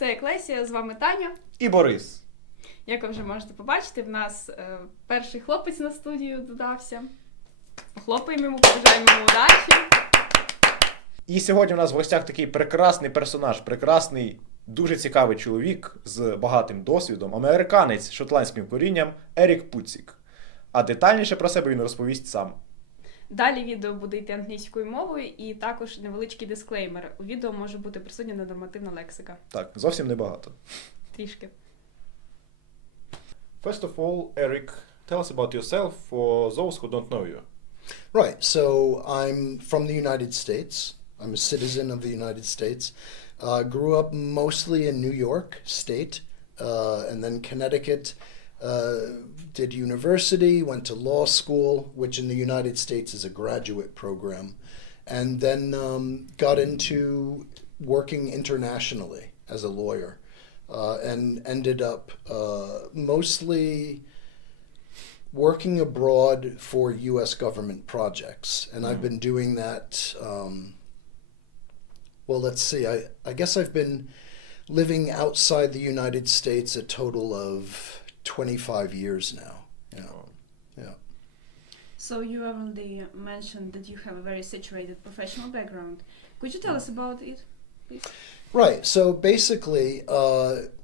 Це як Лесія, з вами Таня. І Борис. Як ви вже можете побачити, в нас перший хлопець на студію додався. Похлопаємо йому, побажаємо йому удачі. І сьогодні у нас в гостях такий прекрасний персонаж, прекрасний, дуже цікавий чоловік з багатим досвідом, американець з шотландським корінням Ерік Пуцік. А детальніше про себе він розповість сам. Далі відео буде йти англійською мовою і також невеличкий дисклеймер. У відео може бути присутня ненормативна лексика. Так, зовсім небагато. Трішки. First of all, Eric, tell us about yourself for those who don't know you. Right, so I'm from the United States. I'm a citizen of the United States. Grew up mostly in New York State, and then Connecticut. Did university, went to law school, which in the United States is a graduate program, and then got into working internationally as a lawyer, and ended up mostly working abroad for U.S. government projects. And I've been doing that, well, let's see, I guess I've been living outside the United States a total of 25 years now. Yeah. So you already mentioned that you have a very situated professional background. Could you tell us about it, please? Right. So basically,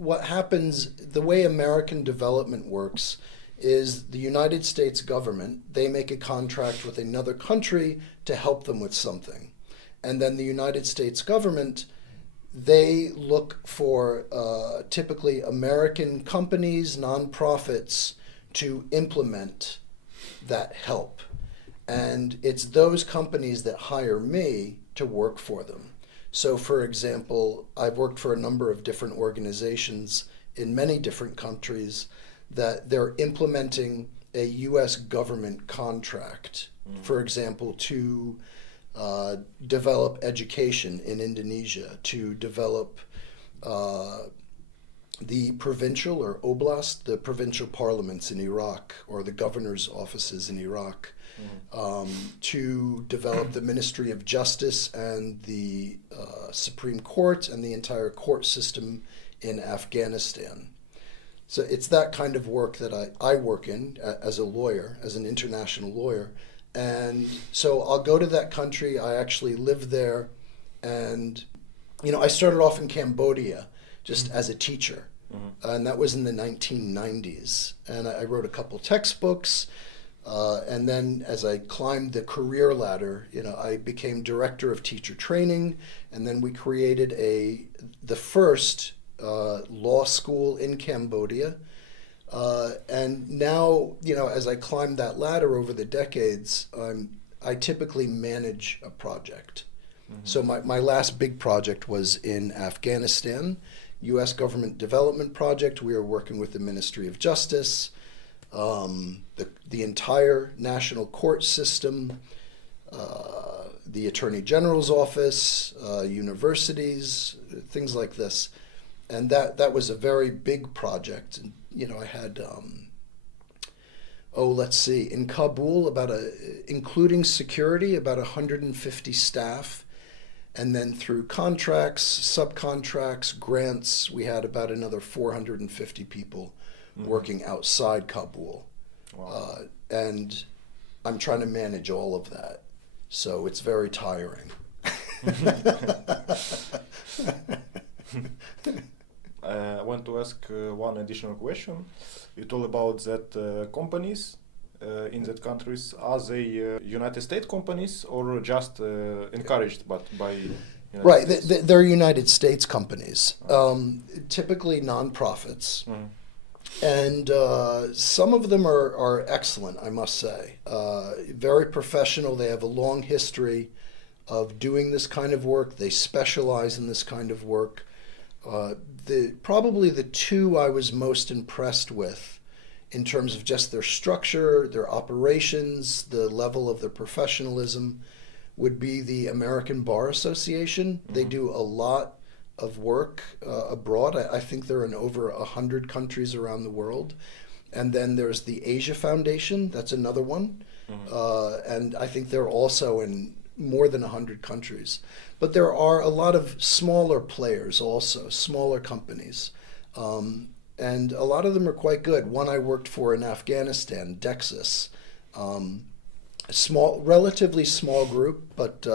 what happens, the way American development works is the United States government, they make a contract with another country to help them with something. And then the United States government, they look for typically American companies, nonprofits, to implement that help. And it's those companies that hire me to work for them. So for example, I've worked for a number of different organizations in many different countries that they're implementing a US government contract, for example, to develop education in Indonesia, to develop the provincial or oblast, the provincial parliaments in Iraq, or the governor's offices in Iraq, to develop the Ministry of Justice and the Supreme Court and the entire court system in Afghanistan. So it's that kind of work that I work in as a lawyer, as an international lawyer. And so I'll go to that country, I actually live there, and, you know, I started off in Cambodia just as a teacher, and that was in the 1990s. And I wrote a couple textbooks, and then as I climbed the career ladder, you know, I became director of teacher training, and then we created the first law school in Cambodia. And now, you know, as I climbed that ladder over the decades, I typically manage a project. So my last big project was in Afghanistan, U.S. government development project. We were working with the Ministry of Justice, the entire national court system, the Attorney General's office, universities, things like this. And that was a very big project. And, you know, I had, let's see, in Kabul, including security, about 150 staff. And then through contracts, subcontracts, grants, we had about another 450 people working outside Kabul. Wow. And I'm trying to manage all of that. So it's very tiring. I want to ask one additional question. You told about that companies in that countries, are they United States companies or just encouraged by United Right, States? they're United States companies, typically nonprofits. And some of them are excellent, I must say. Very professional, they have a long history of doing this kind of work, they specialize in this kind of work. Probably the two I was most impressed with in terms of just their structure, their operations, the level of their professionalism, would be the American Bar Association. They do a lot of work abroad. I think they're in over 100 countries around the world. And then there's the Asia Foundation, that's another one. And I think they're also in more than 100 countries. But there are a lot of smaller players also, smaller companies. And a lot of them are quite good. One I worked for in Afghanistan, Dexis, relatively small group, but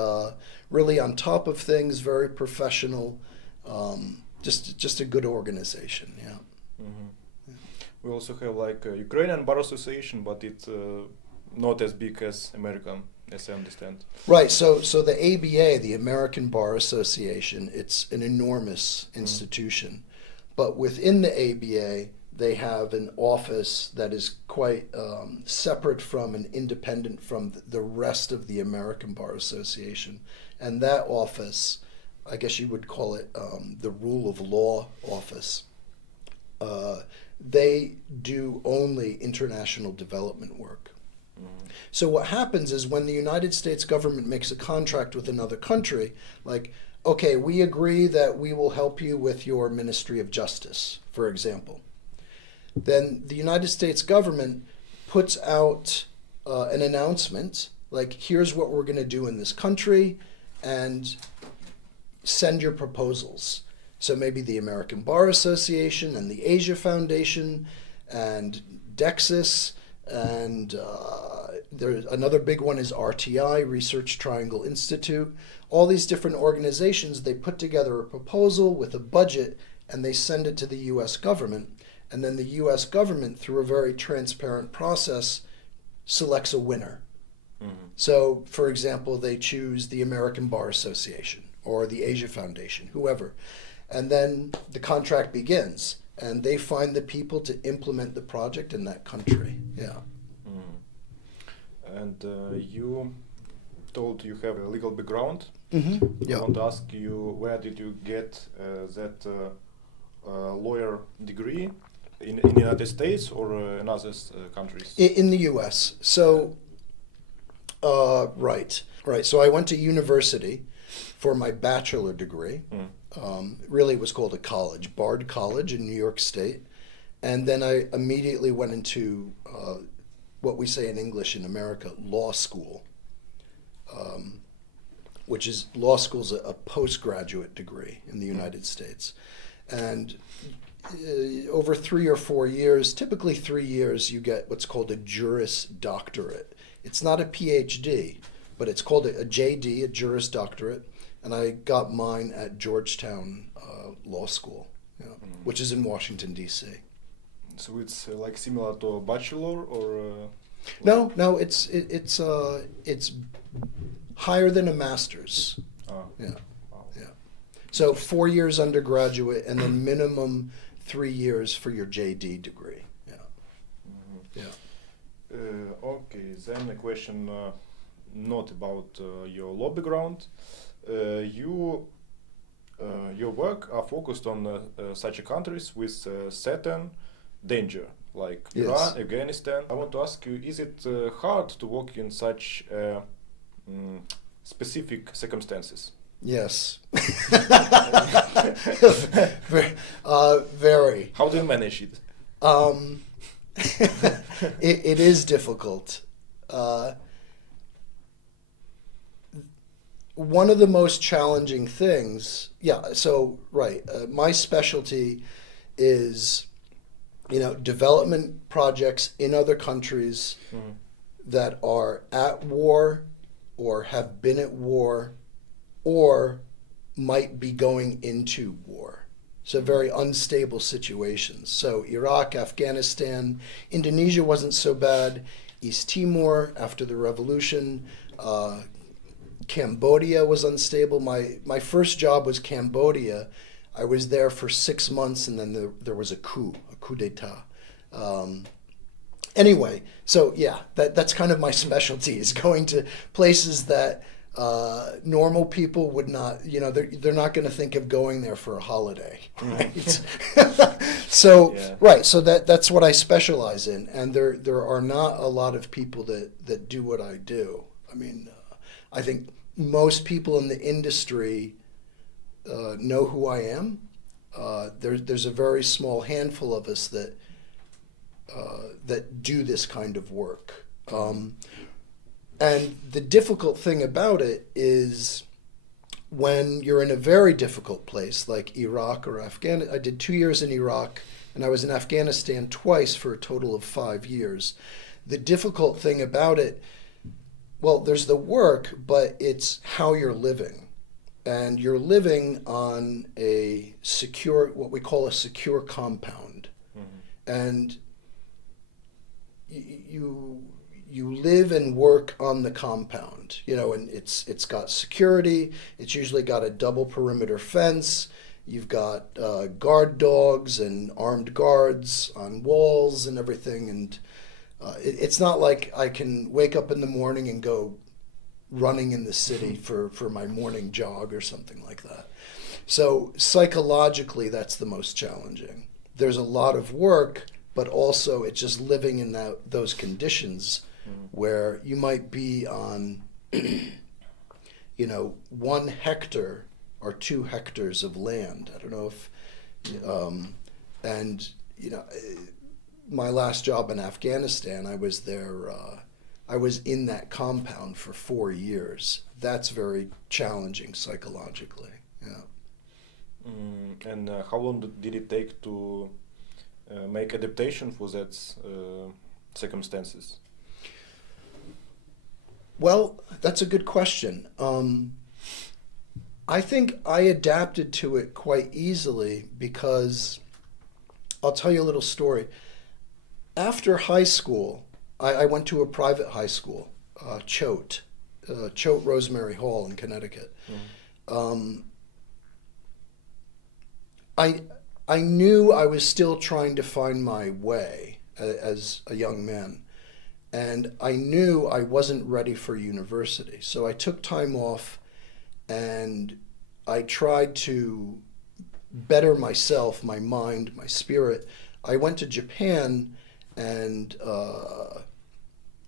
really on top of things, very professional, just a good organization, yeah. Mm-hmm. Yeah. We also have like a Ukrainian Bar Association, but it's not as big as American, as I understand. Right, so the ABA, the American Bar Association, it's an enormous institution. But within the ABA, they have an office that is quite separate from and independent from the rest of the American Bar Association. And that office, I guess you would call it the Rule of Law Office. They do only international development work. So what happens is when the United States government makes a contract with another country, like, okay, we agree that we will help you with your Ministry of Justice, for example. Then the United States government puts out an announcement, like, here's what we're going to do in this country, and send your proposals. So maybe the American Bar Association and the Asia Foundation and Dexis, and another big one is RTI, Research Triangle Institute. All these different organizations, they put together a proposal with a budget and they send it to the US government. And then the US government, through a very transparent process, selects a winner. Mm-hmm. So, for example, they choose the American Bar Association or the Asia Foundation, whoever. And then the contract begins and they find the people to implement the project in that country. Yeah. Mm-hmm. And you told you have a legal background. Mm-hmm. Yeah. I want to ask you, where did you get that lawyer degree? In the United States or in other countries? In the U.S. So, right. So I went to university for my bachelor degree. Really, it was called a college, Bard College in New York State. And then I immediately went into what we say in English in America, law school, which is law school's a postgraduate degree in the United States. And over 3 or 4 years, typically 3 years, you get what's called a Juris Doctorate. It's not a PhD, but it's called a JD, a Juris Doctorate, and I got mine at Georgetown Law School, which is in Washington, D.C. So it's like similar to a bachelor or? No, it's higher than a master's. Yeah. Wow. Yeah. So 4 years undergraduate and then minimum 3 years for your JD degree. Yeah. Mm-hmm. Yeah. Okay, then a question not about your law background. Your work are focused on such countries with certain danger, like Yes. Iran, Afghanistan. I want to ask you, is it hard to work in such specific circumstances? Yes. Very. How do you manage it? It is difficult. One of the most challenging things, my specialty is, development projects in other countries that are at war or have been at war or might be going into war. So very unstable situations. So Iraq, Afghanistan, Indonesia wasn't so bad. East Timor after the revolution, Cambodia was unstable. My first job was Cambodia. I was there for 6 months and then there was a coup d'etat. Anyway, so yeah, that's kind of my specialty, is going to places that normal people would not, they're not going to think of going there for a holiday, right? So, yeah. Right, so that's what I specialize in, and there are not a lot of people that do what I do. I mean, I think most people in the industry know who I am. There's a very small handful of us that do this kind of work. And the difficult thing about it is when you're in a very difficult place like Iraq or Afghanistan. I did 2 years in Iraq, and I was in Afghanistan twice for a total of 5 years. The difficult thing about it, well, there's the work, but it's how you're living. And you're living on a secure, what we call a secure compound. And you live and work on the compound, you know, and it's got security. It's usually got a double perimeter fence. You've got guard dogs and armed guards on walls and everything. And it's not like I can wake up in the morning and go running in the city for my morning jog or something like that. So psychologically, that's the most challenging. There's a lot of work, but also it's just living in those conditions where you might be on, you know, 1 hectare or 2 hectares of land. I don't know if, and, you know, my last job in Afghanistan, I was there, I was in that compound for 4 years. That's very challenging psychologically, yeah. And how long did it take to make adaptation for that circumstances? Well, that's a good question. I think I adapted to it quite easily because I'll tell you a little story. After high school, I went to a private high school, Choate Rosemary Hall in Connecticut. I knew I was still trying to find my way as a young man. And I knew I wasn't ready for university. So I took time off and I tried to better myself, my mind, my spirit. I went to Japan and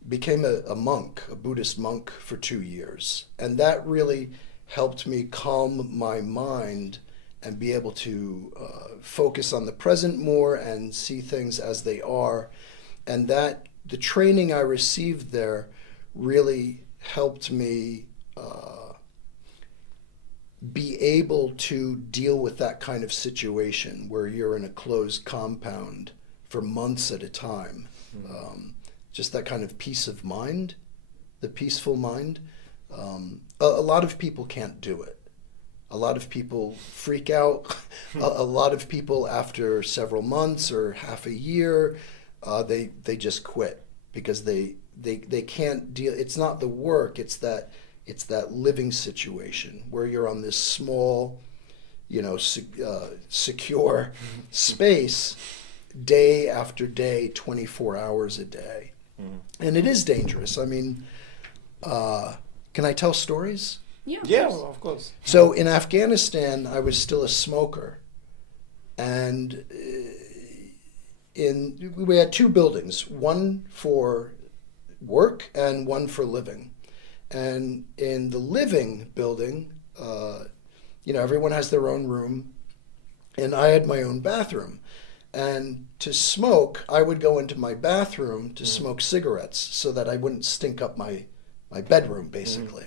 became a monk, a Buddhist monk for 2 years. And that really helped me calm my mind and be able to focus on the present more and see things as they are. And that the training I received there really helped me be able to deal with that kind of situation where you're in a closed compound for months at a time. Just that kind of peace of mind, the peaceful mind. A lot of people can't do it. A lot of people freak out. A lot of people after several months or half a year, they just quit because they can't deal. It's not the work. It's that living situation where you're on this small, you know, secure space, day after day, 24 hours a day, and it is dangerous. I mean, can I tell stories? Yeah, of course. So in Afghanistan, I was still a smoker, and we had 2 buildings, one for work and one for living. And in the living building, you know, everyone has their own room, and I had my own bathroom. And to smoke, I would go into my bathroom to smoke cigarettes so that I wouldn't stink up my bedroom, basically.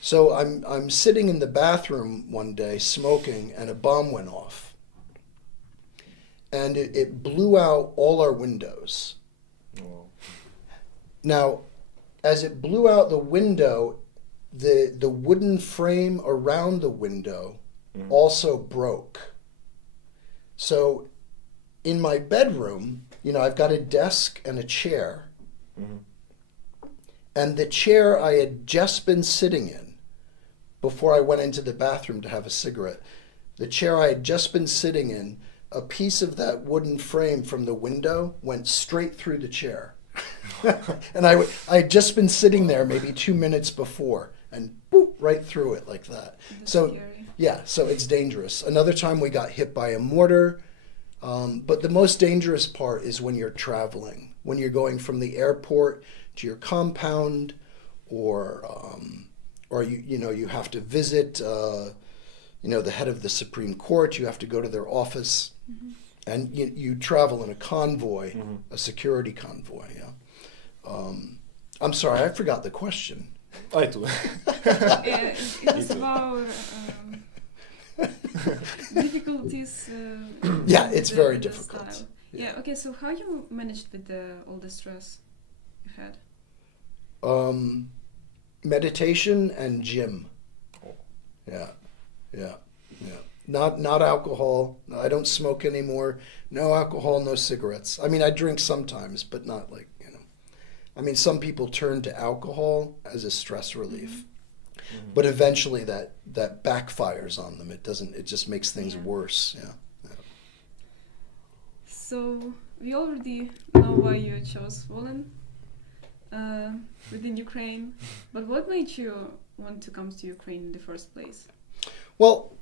So I'm sitting in the bathroom one day smoking, and a bomb went off. And it blew out all our windows. Oh. Now, as it blew out the window, the wooden frame around the window also broke. So in my bedroom, you know, I've got a desk and a chair. And the chair I had just been sitting in before I went into the bathroom to have a cigarette, the chair I had just been sitting in, a piece of that wooden frame from the window went straight through the chair. And I had just been sitting there maybe 2 minutes before, and boop, right through it like that. That's So scary. yeah, so it's dangerous. Another time we got hit by a mortar. But the most dangerous part is when you're traveling, when you're going from the airport to your compound, or you have to visit the head of the Supreme Court. You have to go to their office, and you travel in a convoy, a security convoy. Yeah. I'm sorry, I forgot the question. I too. It was about difficulties. Yeah, it's very the difficult. style. Yeah. Okay. So how you managed with all the stress you had? Meditation and gym. Yeah. Not alcohol. I don't smoke anymore. No alcohol, no cigarettes. I mean, I drink sometimes, but not like, you know. I mean, some people turn to alcohol as a stress relief. Mm-hmm. But eventually that backfires on them. It just makes things Yeah. worse. Yeah. So we already know why you chose Poland within Ukraine, but what made you want to come to Ukraine in the first place? Well,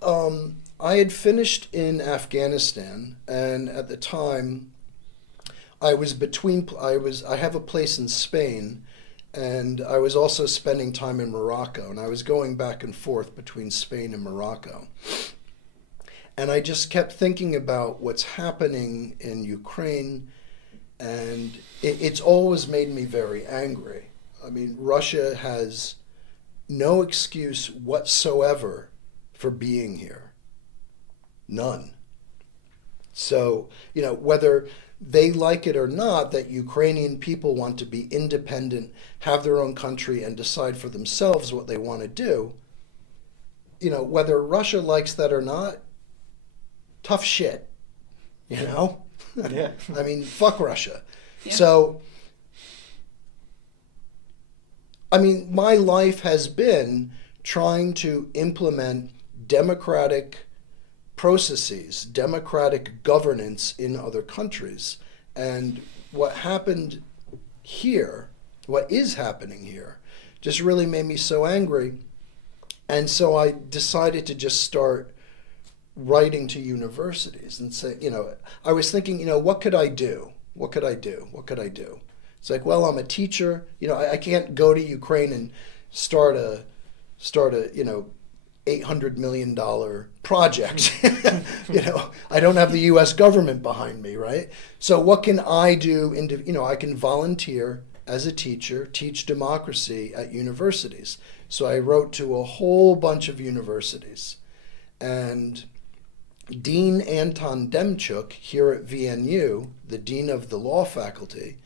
I had finished in Afghanistan, and at the time, I have a place in Spain, and I was also spending time in Morocco, and I was going back and forth between Spain and Morocco. And I just kept thinking about what's happening in Ukraine, and it's always made me very angry. I mean, Russia has no excuse whatsoever for being here. None. So, you know, whether they like it or not that Ukrainian people want to be independent, have their own country, and decide for themselves what they want to do, you know, whether Russia likes that or not, tough shit, you know? Yeah. I mean, fuck Russia. Yeah. So, I mean, my life has been trying to implement democratic processes, democratic governance in other countries. And what happened here, what is happening here, just really made me so angry. And so I decided to just start writing to universities and say, you know, I was thinking, you know, what could I do? What could I do? What could I do? It's like, well, I'm a teacher. You know, I can't go to Ukraine and start a you know, $800 million project. You know, I don't have the U.S. government behind me, right? So what can I do? You know, I can volunteer as a teacher, teach democracy at universities. So I wrote to a whole bunch of universities. And Dean Anton Demchuk here at VNU, the dean of the law faculty,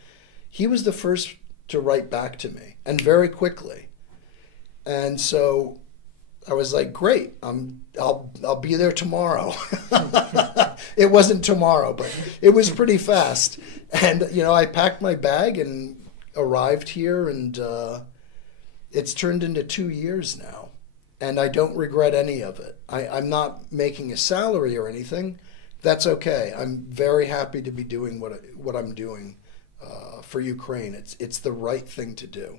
he was the first to write back to me, and very quickly. And so I was like, great, I'll be there tomorrow. It wasn't tomorrow, but it was pretty fast. And, you know, I packed my bag and arrived here, and it's turned into 2 years now. And I don't regret any of it. I'm not making a salary or anything. That's okay. I'm very happy to be doing what I'm doing for Ukraine. It's the right thing to do.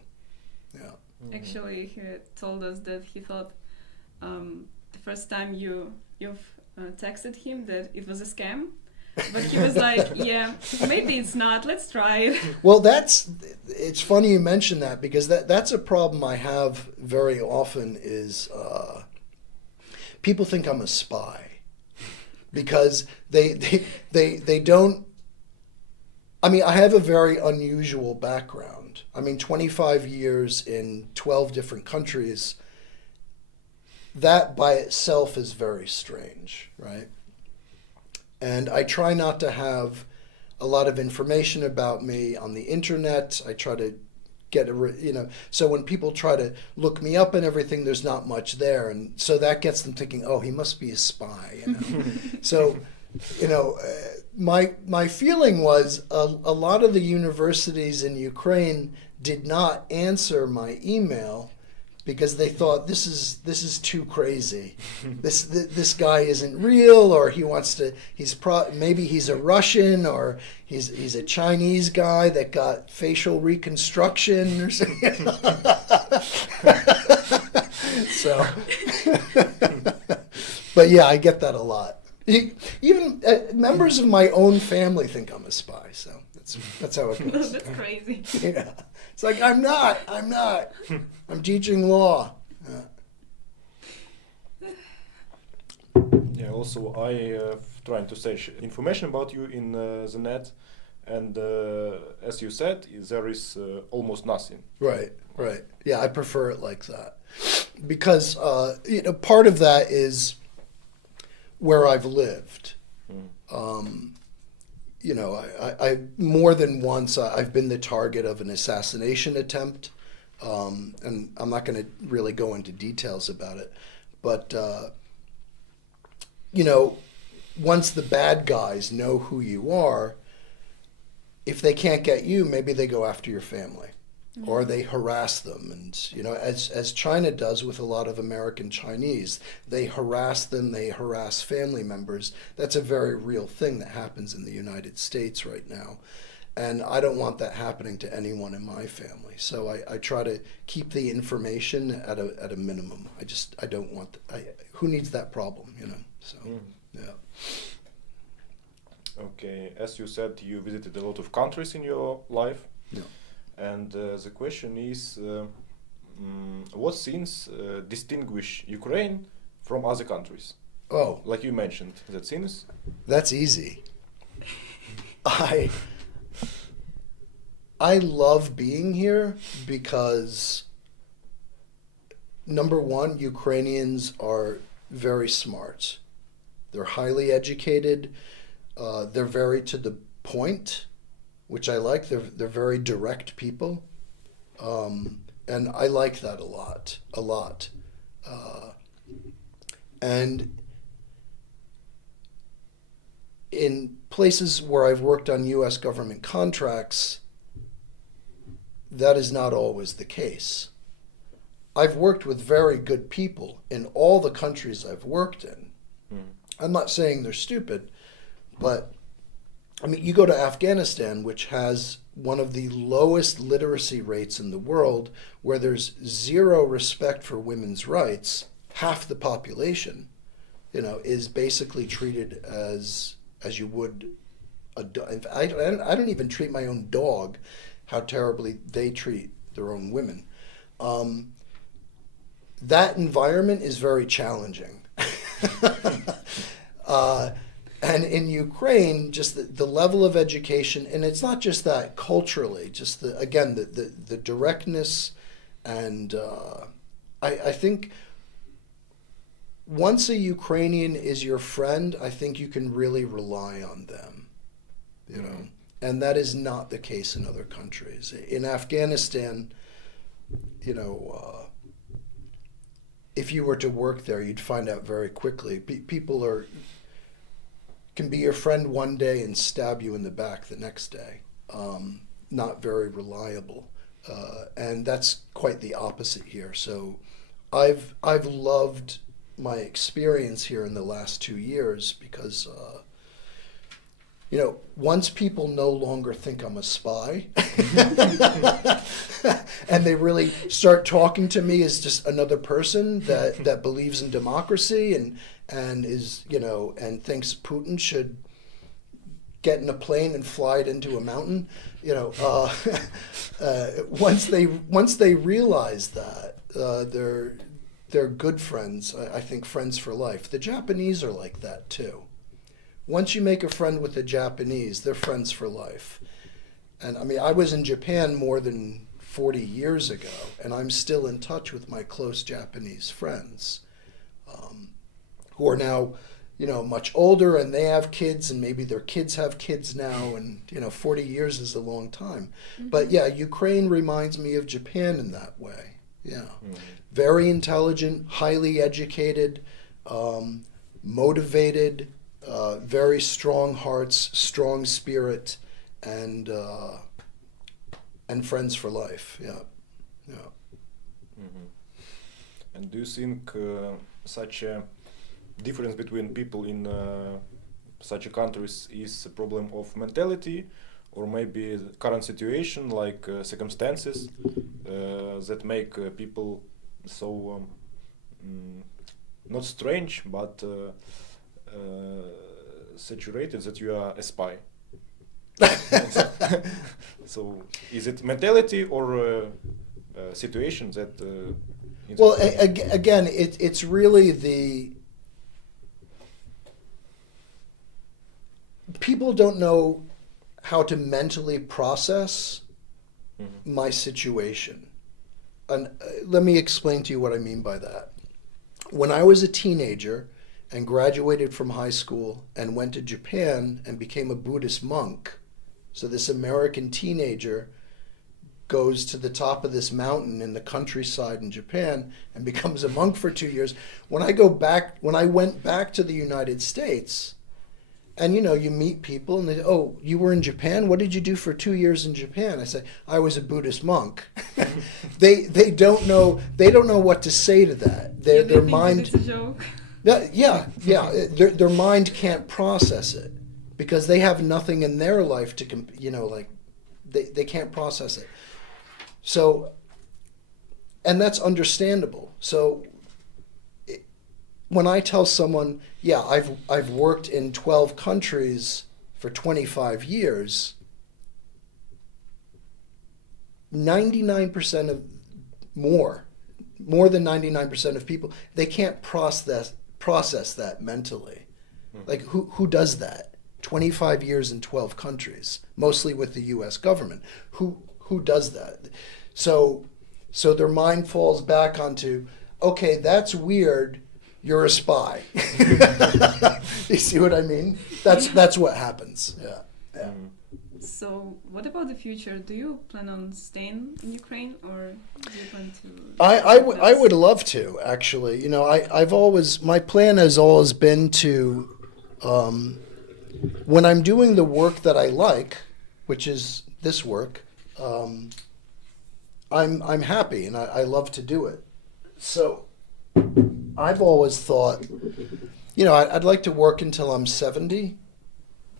Yeah. Actually, he told us that he thought the first time you've texted him that it was a scam, but he was like, yeah, maybe it's not. Let's try it. Well, it's funny you mention that, because that's a problem I have very often is people think I'm a spy because they don't. I mean, I have a very unusual background. I mean, 25 years in 12 different countries, that by itself is very strange, right? And I try not to have a lot of information about me on the internet. I try to get so when people try to look me up and everything, there's not much there. And so that gets them thinking, oh, he must be a spy, you know? So, you know, my feeling was a lot of the universities in Ukraine did not answer my email because they thought this is too crazy. This guy isn't real, or he wants to. Maybe he's a Russian, or he's a Chinese guy that got facial reconstruction or something. So, but yeah, I get that a lot. Even members of my own family think I'm a spy. So that's how it goes. That's crazy. Yeah. It's like, I'm not. I'm teaching law. Yeah, also I trying to search information about you in the net, and as you said, there is almost nothing. Right, right. Yeah, I prefer it like that. Because, part of that is where I've lived. I more than once, I've been the target of an assassination attempt. And I'm not going to really go into details about it. But, once the bad guys know who you are, if they can't get you, maybe they go after your family. Or they harass them. And, as China does with a lot of American Chinese, they harass them, they harass family members. That's a very real thing that happens in the United States right now. And I don't want that happening to anyone in my family. So I try to keep the information at a minimum. I don't want, who needs that problem, So, yeah. Okay, as you said, you visited a lot of countries in your life. Yeah. And the question is, what things distinguish Ukraine from other countries? Oh. Like you mentioned, that things? That's easy. I love being here because, number one, Ukrainians are very smart. They're highly educated. They're very to the point, which I like. They're very direct people. And I like that a lot. And in places where I've worked on U.S. government contracts, that is not always the case. I've worked with very good people in all the countries I've worked in. I'm not saying they're stupid, but you go to Afghanistan, which has one of the lowest literacy rates in the world, where there's zero respect for women's rights. Half the population, is basically treated as you would a dog. I don't even treat my own dog how terribly they treat their own women. That environment is very challenging. And in Ukraine, just the level of education, and it's not just that culturally, just the directness, and I think once a Ukrainian is your friend, I think you can really rely on them, and that is not the case in other countries. In Afghanistan, if you were to work there, you'd find out very quickly. People can be your friend one day and stab you in the back the next day. Not very reliable. And that's quite the opposite here. So I've loved my experience here in the last 2 years because, once people no longer think I'm a spy and they really start talking to me as just another person that believes in democracy and is, and thinks Putin should get in a plane and fly it into a mountain, once they realize that, they're good friends. I think friends for life. The Japanese are like that too. Once you make a friend with the Japanese, they're friends for life. And I was in Japan more than 40 years ago, and I'm still in touch with my close Japanese friends, who are now, much older, and they have kids, and maybe their kids have kids now, and 40 years is a long time. Mm-hmm. But yeah, Ukraine reminds me of Japan in that way. Yeah, very intelligent, highly educated, motivated, very strong hearts, strong spirit, and friends for life. Yeah. And do you think such a difference between people in such a countries is a problem of mentality, or maybe the current situation, like circumstances that make people so not strange, but saturated that you are a spy? So is it mentality or situation that well, again, it's really people don't know how to mentally process my situation. And let me explain to you what I mean by that. When I was a teenager and graduated from high school and went to Japan and became a Buddhist monk, so this American teenager goes to the top of this mountain in the countryside in Japan and becomes a monk for 2 years. When I went back to the United States, and you meet people and they, oh, you were in Japan? What did you do for 2 years in Japan? I say, I was a Buddhist monk. they don't know what to say to that. Their mind, it's a joke. yeah. Their mind can't process it because they have nothing in their life to they can't process it. So, and that's understandable. So when I tell someone, yeah, I've worked in 12 countries for 25 years, 99% of more than 99% of people, they can't process that mentally. Like who does that? 25 years in 12 countries, mostly with the US government. Who does that? So their mind falls back onto, okay, that's weird, you're a spy. You see what I mean? That's what happens. Yeah. So what about the future? Do you plan on staying in Ukraine, or do you plan to... I would love to, actually. My plan has always been to, when I'm doing the work that I like, which is this work, I'm happy and I love to do it. So I've always thought, I'd like to work until I'm 70,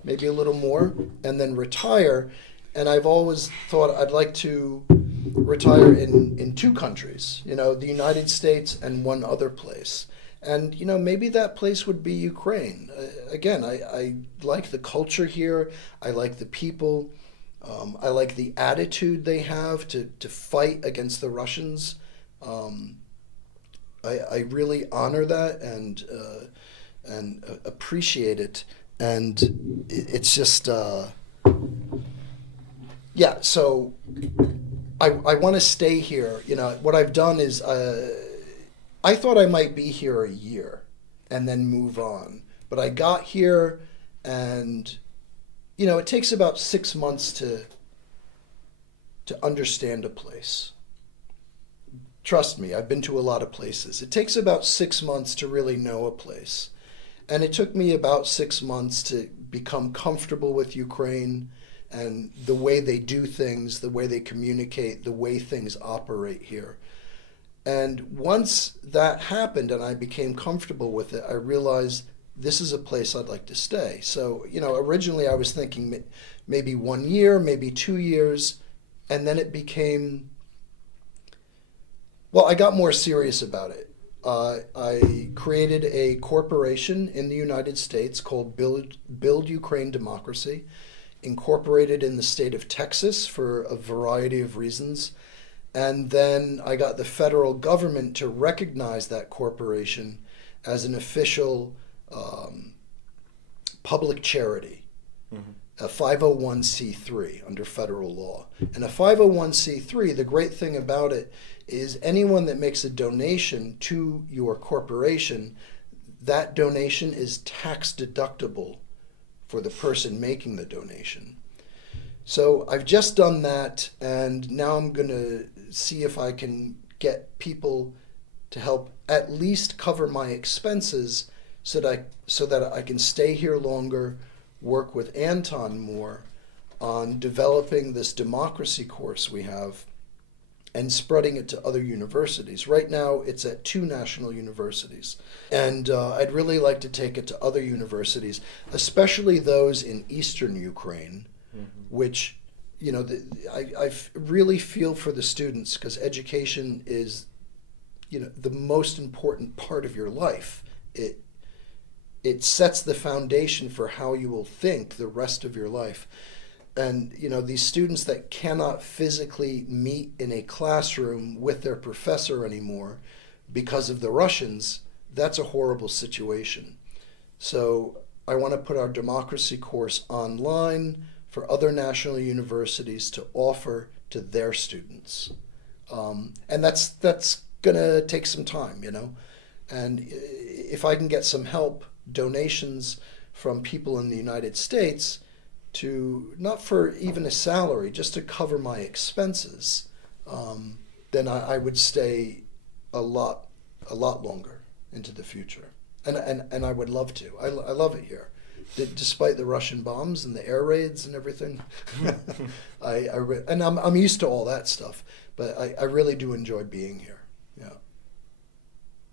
maybe a little more, and then retire. And I've always thought I'd like to retire in 2 countries, the United States and one other place. And, maybe that place would be Ukraine. Again, I like the culture here. I like the people. I like the attitude they have to fight against the Russians. I really honor that and appreciate it. And it's just, so I want to stay here. What I've done is I thought I might be here a year and then move on. But I got here and, it takes about 6 months to understand a place. Trust me, I've been to a lot of places. It takes about 6 months to really know a place. And it took me about 6 months to become comfortable with Ukraine and the way they do things, the way they communicate, the way things operate here. And once that happened and I became comfortable with it, I realized this is a place I'd like to stay. So, originally I was thinking maybe 1 year, maybe 2 years, and then it became, I got more serious about it. I created a corporation in the United States called Build Ukraine Democracy, incorporated in the state of Texas for a variety of reasons. And then I got the federal government to recognize that corporation as an official public charity, a 501c3 under federal law. And a 501c3, the great thing about it is anyone that makes a donation to your corporation, that donation is tax deductible for the person making the donation. So I've just done that, and now I'm going to see if I can get people to help at least cover my expenses so that I can stay here longer, work with Anton more on developing this democracy course we have and spreading it to other universities. Right now, it's at 2 national universities. And I'd really like to take it to other universities, especially those in eastern Ukraine, which, I really feel for the students because education is, the most important part of your life. It sets the foundation for how you will think the rest of your life. And, these students that cannot physically meet in a classroom with their professor anymore because of the Russians, that's a horrible situation. So I want to put our democracy course online for other national universities to offer to their students. And that's gonna take some time, you know. And if I can get some help, donations from people in the United States to, not for even a salary, just to cover my expenses, then I would stay a lot longer into the future. And I would love to. I love it here. Despite the Russian bombs and the air raids and everything, and I'm used to all that stuff, but I really do enjoy being here. Yeah.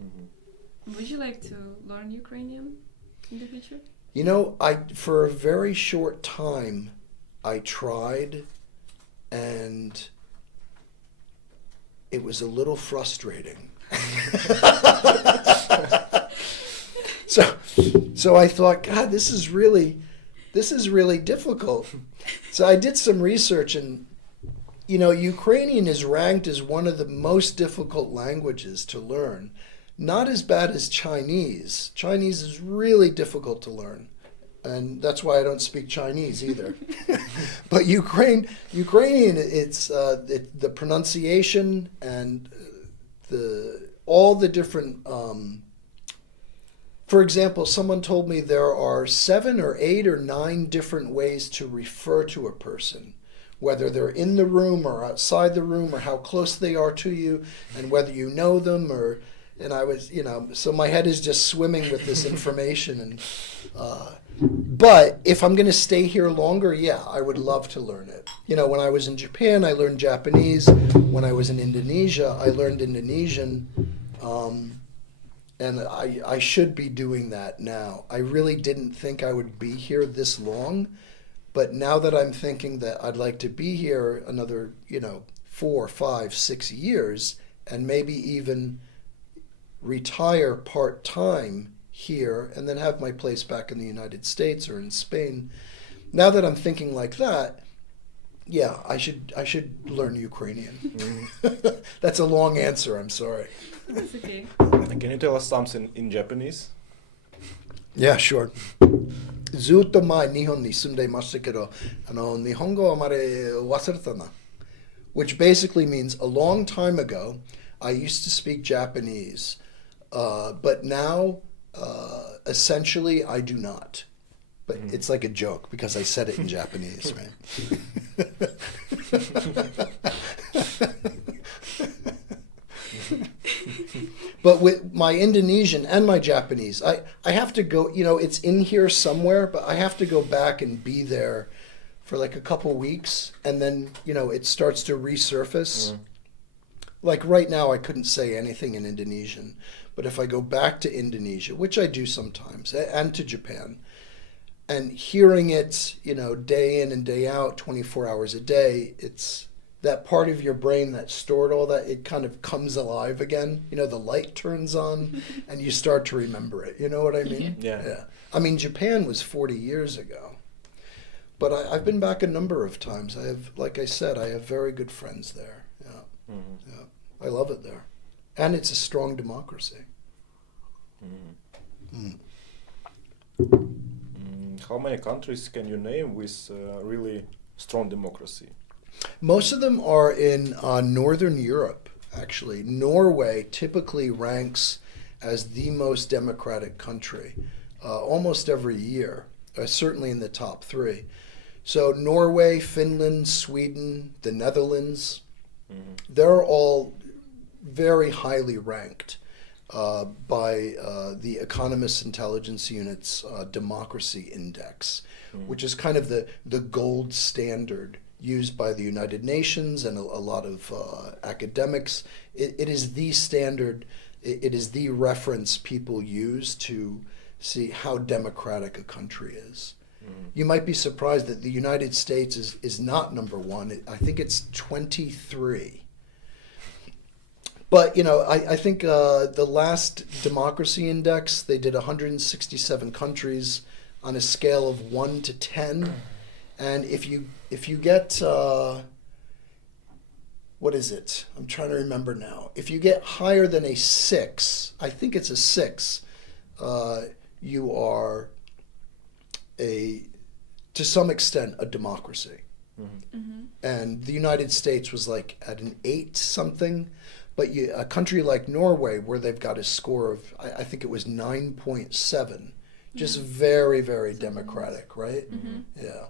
Mm-hmm. Would you like to learn Ukrainian in the future? You know, for a very short time, I tried, and it was a little frustrating. So I thought, God, this is really difficult. So I did some research, and you know, Ukrainian is ranked as one of the most difficult languages to learn. Not as bad as Chinese. Chinese is really difficult to learn, and that's why I don't speak Chinese either. But Ukrainian, it's the pronunciation and all the different. For example, someone told me there are 7 or 8 or 9 different ways to refer to a person, whether they're in the room or outside the room, or how close they are to you, and whether you know them, and I was, you know, so my head is just swimming with this information. And but if I'm going to stay here longer, yeah, I would love to learn it. You know, when I was in Japan, I learned Japanese. When I was in Indonesia, I learned Indonesian. And I should be doing that now. I really didn't think I would be here this long, but now that I'm thinking that I'd like to be here another, 4, 5, 6 years, and maybe even retire part-time here and then have my place back in the United States or in Spain. Now that I'm thinking like that, yeah, I should learn Ukrainian. That's a long answer, I'm sorry. That's okay. Can you tell us something in Japanese? Yeah, sure. ずっと前日本に住んでいましたけど、日本語はあまり忘れたな. Which basically means a long time ago, I used to speak Japanese, but now, essentially, I do not. But it's like a joke because I said it in Japanese, right? But with my Indonesian and my Japanese, I have to go, it's in here somewhere, but I have to go back and be there for like a couple weeks, and then, it starts to resurface. Like right now, I couldn't say anything in Indonesian, but if I go back to Indonesia, which I do sometimes, and to Japan, and hearing it, day in and day out, 24 hours a day, it's that part of your brain that stored all that, it kind of comes alive again. The light turns on and you start to remember it. You know what I mean? Yeah. I mean, Japan was 40 years ago. But I've been back a number of times. Like I said, I have very good friends there. Yeah. Mm-hmm. Yeah. I love it there. And it's a strong democracy. How many countries can you name with really strong democracy? Most of them are in Northern Europe, actually. Norway typically ranks as the most democratic country almost every year, certainly in the top 3. So Norway, Finland, Sweden, the Netherlands, they're all very highly ranked by the Economist Intelligence Unit's Democracy Index, which is kind of the gold standard used by the United Nations and a lot of academics. It is the standard, it is the reference people use to see how democratic a country is. You might be surprised that the United States is not number 1. I think it's 23. But, I think the last Democracy Index, they did 167 countries on a scale of 1 to 10. And if you get, what is it? I'm trying to remember now. If you get higher than a 6, I think it's a 6, you are a to some extent, a democracy. And the United States was like at an 8 something, but a country like Norway, where they've got a score of, I think it was 9.7, just very, very democratic, right? Yeah.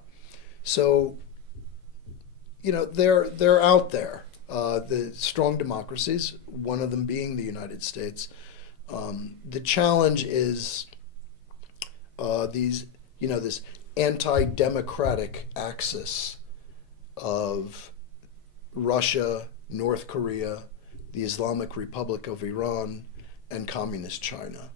So, you know, they're out there. The strong democracies, one of them being the United States. The challenge is this anti-democratic axis of Russia, North Korea, the Islamic Republic of Iran, and Communist China.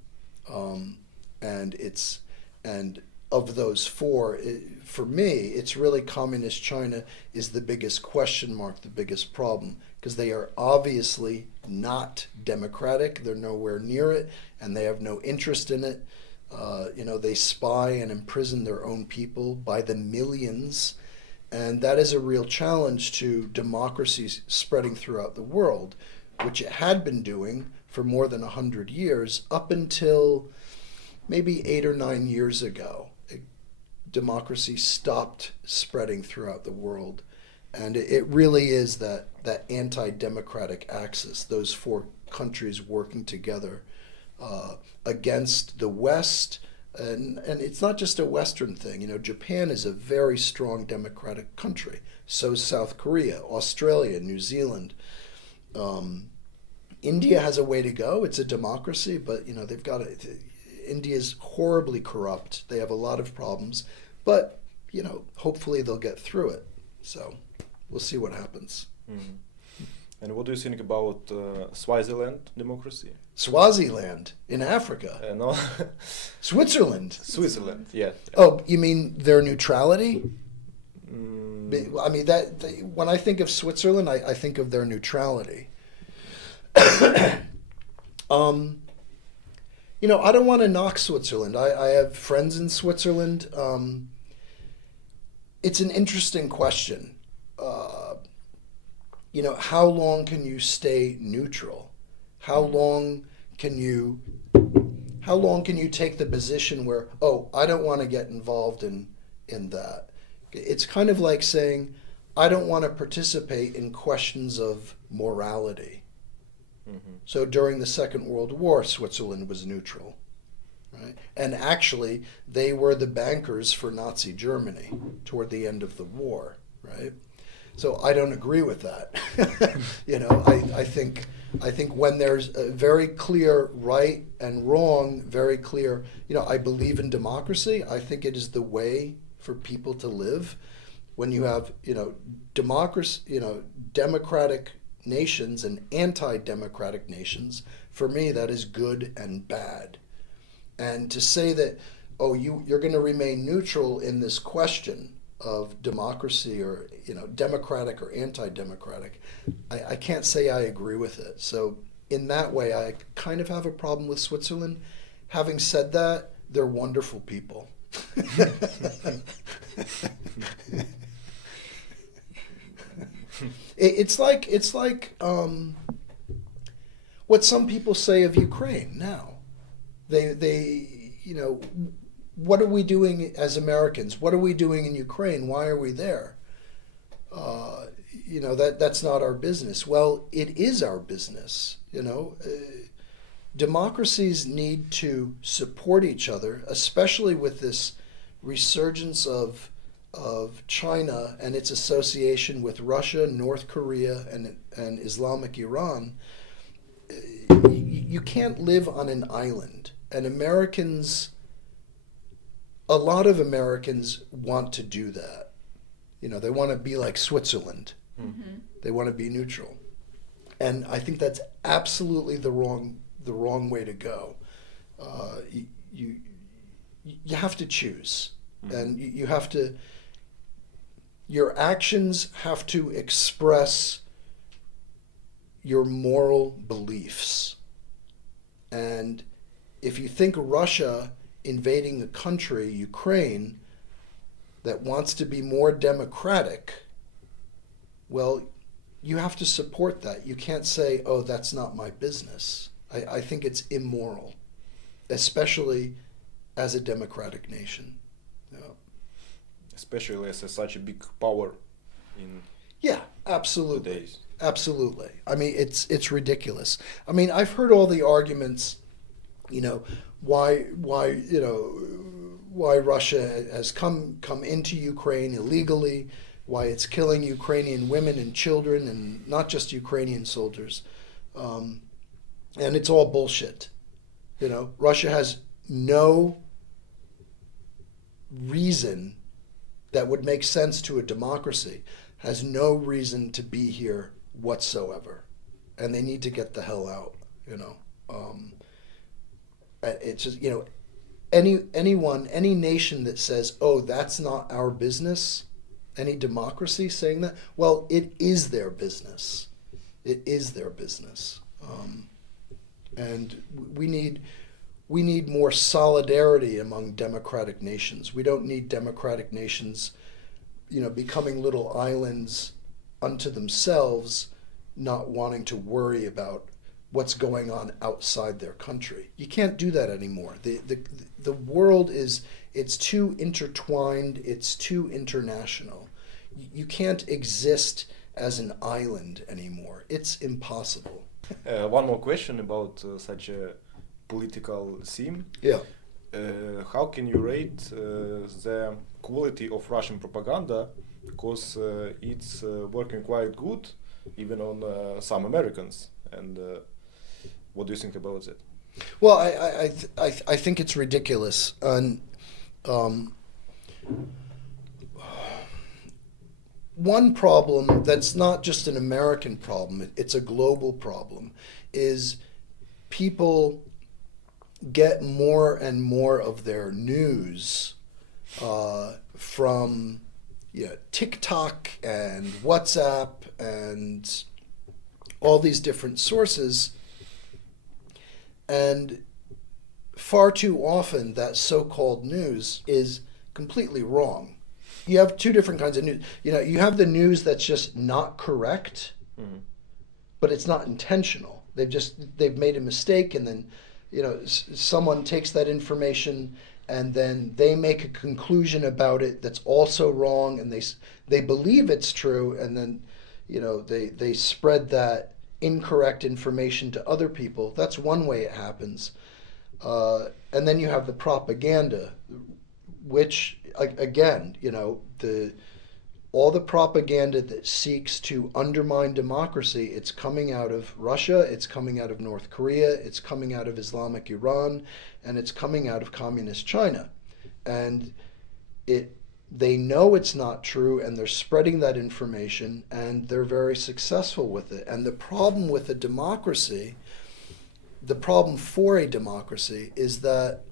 And of those four, for me, it's really Communist China is the biggest question mark, the biggest problem, because they are obviously not democratic. They're nowhere near it, and they have no interest in it. They spy and imprison their own people by the millions. And that is a real challenge to democracies spreading throughout the world, which it had been doing for more than 100 years, up until maybe 8 or 9 years ago. Democracy stopped spreading throughout the world. And it really is that anti-democratic axis, those four countries working together against the West. And it's not just a Western thing. Japan is a very strong democratic country. So is South Korea, Australia, New Zealand. India has a way to go. It's a democracy, but they've got India's horribly corrupt. They have a lot of problems, but hopefully they'll get through it. So we'll see what happens. And what do you think about Swaziland democracy? Swaziland in Africa. No. Switzerland. Switzerland, yeah. Oh, you mean their neutrality? I mean, when I think of Switzerland, I think of their neutrality. I don't want to knock Switzerland. I have friends in Switzerland. It's an interesting question. How long can you stay neutral? How long can you take the position where, I don't want to get involved in that? It's kind of like saying, I don't want to participate in questions of morality. So during the Second World War, Switzerland was neutral, right? And actually, they were the bankers for Nazi Germany toward the end of the war, right? So I don't agree with that. I think when there's a very clear right and wrong, very clear, I believe in democracy. I think it is the way for people to live. When you have, democracy, democratic nations and anti-democratic nations, for me, that is good and bad. And to say that, you're going to remain neutral in this question of democracy or, democratic or anti-democratic, I can't say I agree with it. So in that way, I kind of have a problem with Switzerland. Having said that, they're wonderful people. It's like what some people say of Ukraine now. They what are we doing as Americans? What are we doing in Ukraine? Why are we there? That's not our business. Well, it is our business. Democracies need to support each other, especially with this resurgence of China and its association with Russia, North Korea, and Islamic Iran. You can't live on an island. And a lot of Americans want to do that. They want to be like Switzerland. They want to be neutral. And I think that's absolutely the wrong way to go. You have to choose. And you have to, your actions have to express your moral beliefs. And if you think Russia invading a country, Ukraine, that wants to be more democratic, well, you have to support that. You can't say, that's not my business. I think it's immoral, especially as a democratic nation. especially as such a big power in Yeah, absolutely. today's. Absolutely. I mean, it's ridiculous. I mean, I've heard all the arguments, why Russia has come into Ukraine illegally, why it's killing Ukrainian women and children, and not just Ukrainian soldiers, and it's all bullshit. Russia has no reason that would make sense to a democracy, has no reason to be here whatsoever, and they need to get the hell out. It's just any nation that says, "Oh, that's not our business," any democracy saying that, well, it is their business. It is their business, and we need more solidarity among democratic nations. We don't need democratic nations, becoming little islands unto themselves, not wanting to worry about what's going on outside their country. You can't do that anymore. The world it's too intertwined, it's too international. You can't exist as an island anymore. It's impossible. One more question about such a political theme. Yeah. How can you rate the quality of Russian propaganda? Because it's working quite good, even on some Americans. And what do you think about that? Well, I think it's ridiculous. And one problem that's not just an American problem, it's a global problem, is people get more and more of their news from TikTok and WhatsApp and all these different sources, and far too often that so-called news is completely wrong. You have two different kinds of news. You have the news that's just not correct, but it's not intentional. They've made a mistake, and then someone takes that information and then they make a conclusion about it that's also wrong, and they believe it's true, and then they spread that incorrect information to other people. That's one way it happens. And then you have the propaganda, which again, all the propaganda that seeks to undermine democracy, it's coming out of Russia, it's coming out of North Korea, it's coming out of Islamic Iran, and it's coming out of communist China. And they know it's not true, and they're spreading that information, and they're very successful with it. And the problem with a democracy, the problem for a democracy, is that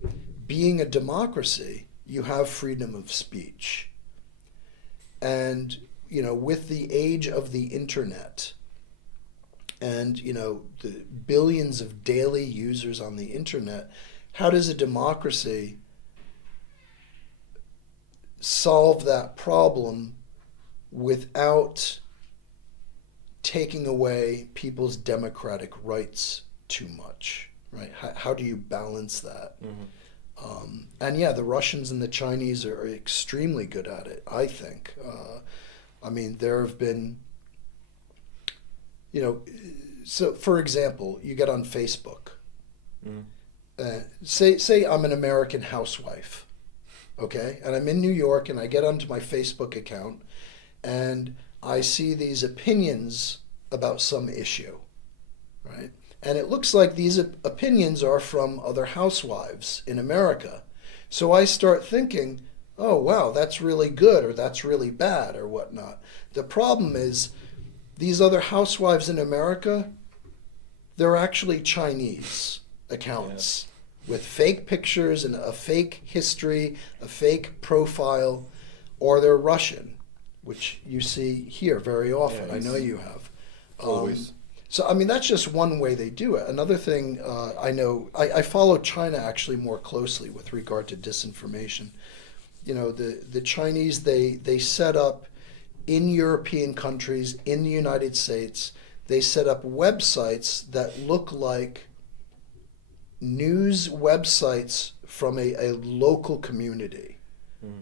being a democracy, you have freedom of speech. And, with the age of the internet and, the billions of daily users on the internet, how does a democracy solve that problem without taking away people's democratic rights too much, right? How do you balance that? Mm-hmm. And yeah, the Russians and the Chinese are extremely good at it, I think. There have been, so for example, you get on Facebook. Say I'm an American housewife, okay? And I'm in New York, and I get onto my Facebook account, and I see these opinions about some issue, right? And it looks like these opinions are from other housewives in America. So I start thinking, oh, wow, that's really good, or that's really bad, or whatnot. The problem is these other housewives in America, they're actually Chinese accounts with fake pictures and a fake history, a fake profile, or they're Russian, which you see here very often. Yeah, I know you have. Always. So, that's just one way they do it. Another thing I know, I follow China actually more closely with regard to disinformation. The Chinese, they set up in European countries, in the United States, they set up websites that look like news websites from a local community.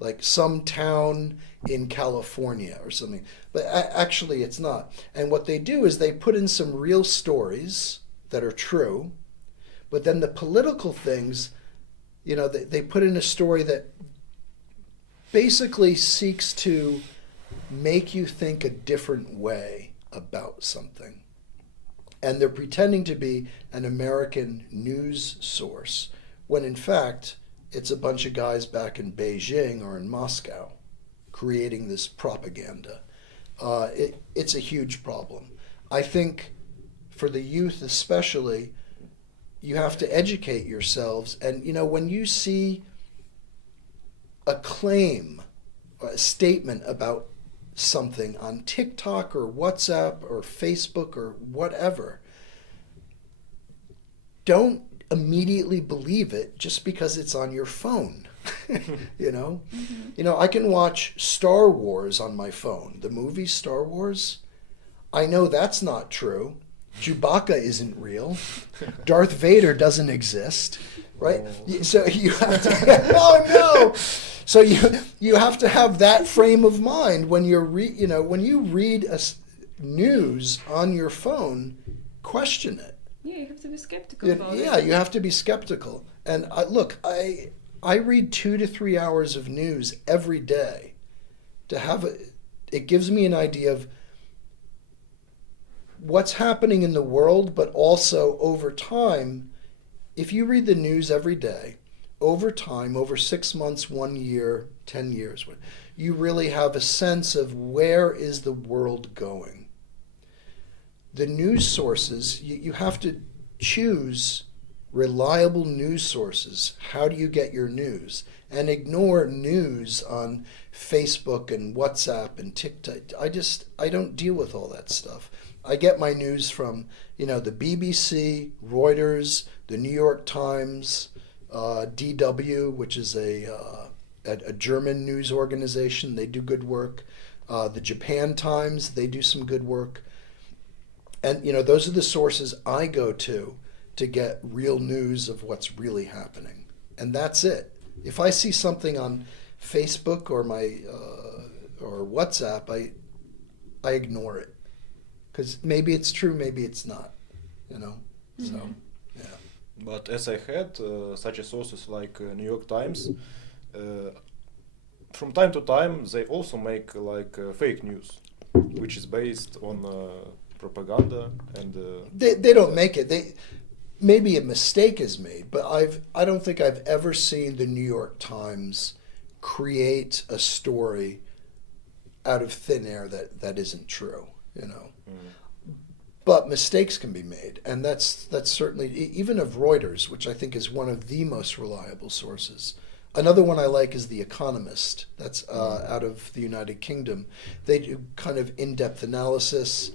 like some town in California or something. But actually it's not. And what they do is they put in some real stories that are true, but then the political things, you know, they put in a story that basically seeks to make you think a different way about something. And they're pretending to be an American news source, when in fact, it's a bunch of guys back in Beijing or in Moscow creating this propaganda. It's a huge problem. I think for the youth especially, you have to educate yourselves. And, you know, when you see a claim, a statement about something on TikTok or WhatsApp or Facebook or whatever, don't immediately believe it just because it's on your phone. You know? You know, I can watch Star Wars on my phone. The movie Star Wars, I know that's not true. Chewbacca isn't real. Darth Vader doesn't exist, right? So you have to, oh no! So you have to have that frame of mind when you're when you read news on your phone, question it. Yeah, you have to be skeptical about it. Yeah, you have to be skeptical. And I read 2 to 3 hours of news every day to have it gives me an idea of what's happening in the world, but also over time, if you read the news every day, over time, over 6 months, 1 year, 10 years, you really have a sense of where is the world going. The news sources, you have to choose reliable news sources. How do you get your news? And ignore news on Facebook and WhatsApp and TikTok. I don't deal with all that stuff. I get my news from, the BBC, Reuters, the New York Times, DW, which is a German news organization. They do good work. The Japan Times, they do some good work. And, those are the sources I go to get real news of what's really happening. And that's it. If I see something on Facebook or my or WhatsApp, I ignore it. Because maybe it's true, maybe it's not, So, yeah. But as I had such sources like New York Times, from time to time they also make fake news, which is based on propaganda and. They don't make it. Maybe a mistake is made, but I don't think I've ever seen the New York Times create a story out of thin air that isn't true, But mistakes can be made, and that's certainly, even of Reuters, which I think is one of the most reliable sources. Another one I like is The Economist. That's out of the United Kingdom. They do kind of in-depth analysis.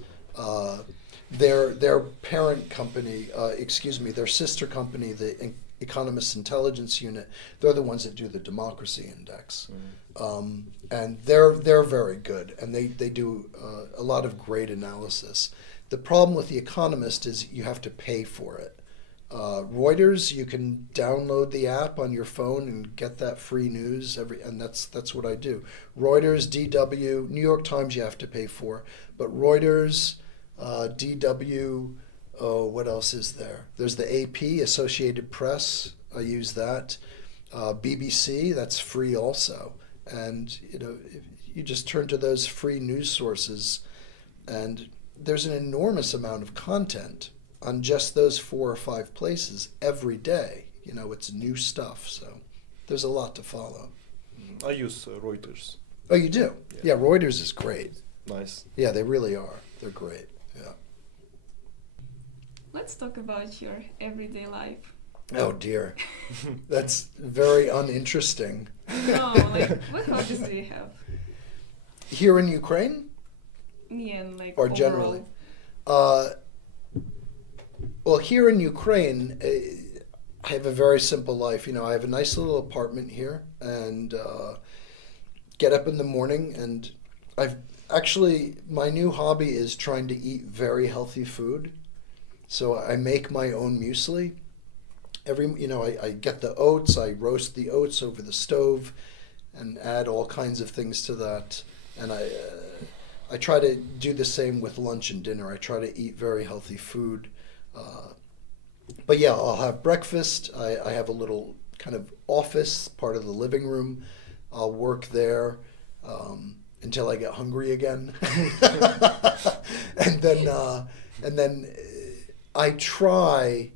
Their parent company, their sister company, the Economist Intelligence Unit, they're the ones that do the Democracy Index. And they're very good, and they do a lot of great analysis. The problem with The Economist is you have to pay for it. Reuters, you can download the app on your phone and get that free news and that's what I do. Reuters, DW, New York Times you have to pay for, but Reuters, DW, what else is there? There's the AP, Associated Press, I use that. BBC, that's free also. And if you just turn to those free news sources, and there's an enormous amount of content on just those 4 or 5 places every day. It's new stuff, so there's a lot to follow. I use Reuters. Oh, you do? Yeah, Reuters is great. Nice. Yeah, they really are. They're great, yeah. Let's talk about your everyday life. Oh, dear. That's very uninteresting. No, what hobbies do you have? Here in Ukraine? Yeah, and or overall. Generally? Well, here in Ukraine, I have a very simple life. I have a nice little apartment here, and get up in the morning, and my new hobby is trying to eat very healthy food. So I make my own muesli. I get the oats, I roast the oats over the stove, and add all kinds of things to that. And I try to do the same with lunch and dinner. I try to eat very healthy food. But yeah, I'll have breakfast. I have a little kind of office, part of the living room. I'll work there until I get hungry again. and then I try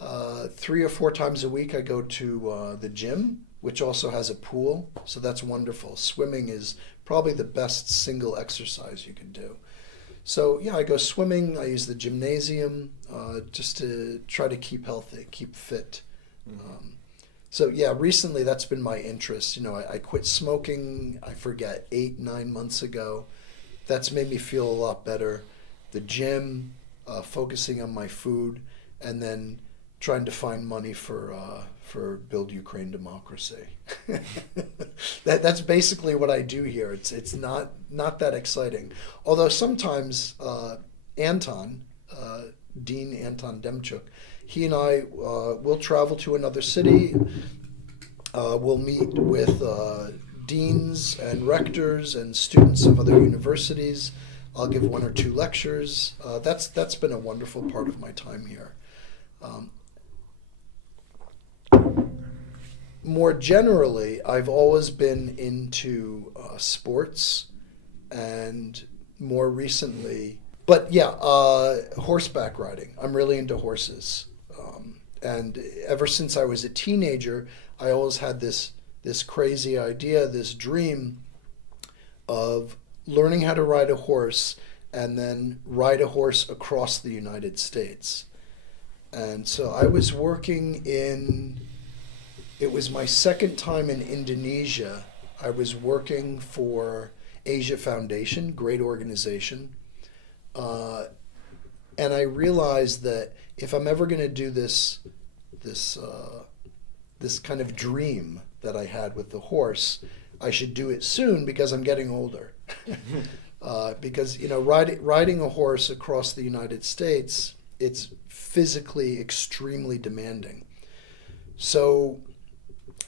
3 or 4 times a week. I go to the gym, which also has a pool, so that's wonderful. Swimming is probably the best single exercise you can do. So yeah, I go swimming. I use the gymnasium just to try to keep healthy, keep fit. So yeah, recently that's been my interest. You know, I quit smoking, I forget, 8-9 months ago. That's made me feel a lot better. The gym, focusing on my food, and then trying to find money for Build Ukraine Democracy. That's basically what I do here. It's not that exciting. Although sometimes Anton, Dean Anton Demchuk, he and I will travel to another city. We'll meet with deans and rectors and students of other universities. I'll give 1 or 2 lectures. That's been a wonderful part of my time here. More generally, I've always been into sports, and more recently, but yeah, horseback riding. I'm really into horses. And ever since I was a teenager, I always had this crazy idea, this dream of learning how to ride a horse and then ride a horse across the United States. And so I was working it was my second time in Indonesia. I was working for Asia Foundation, great organization. And I realized that if I'm ever going to do this kind of dream that I had with the horse, I should do it soon because I'm getting older. Because, you know, riding a horse across the United States, it's physically extremely demanding. So,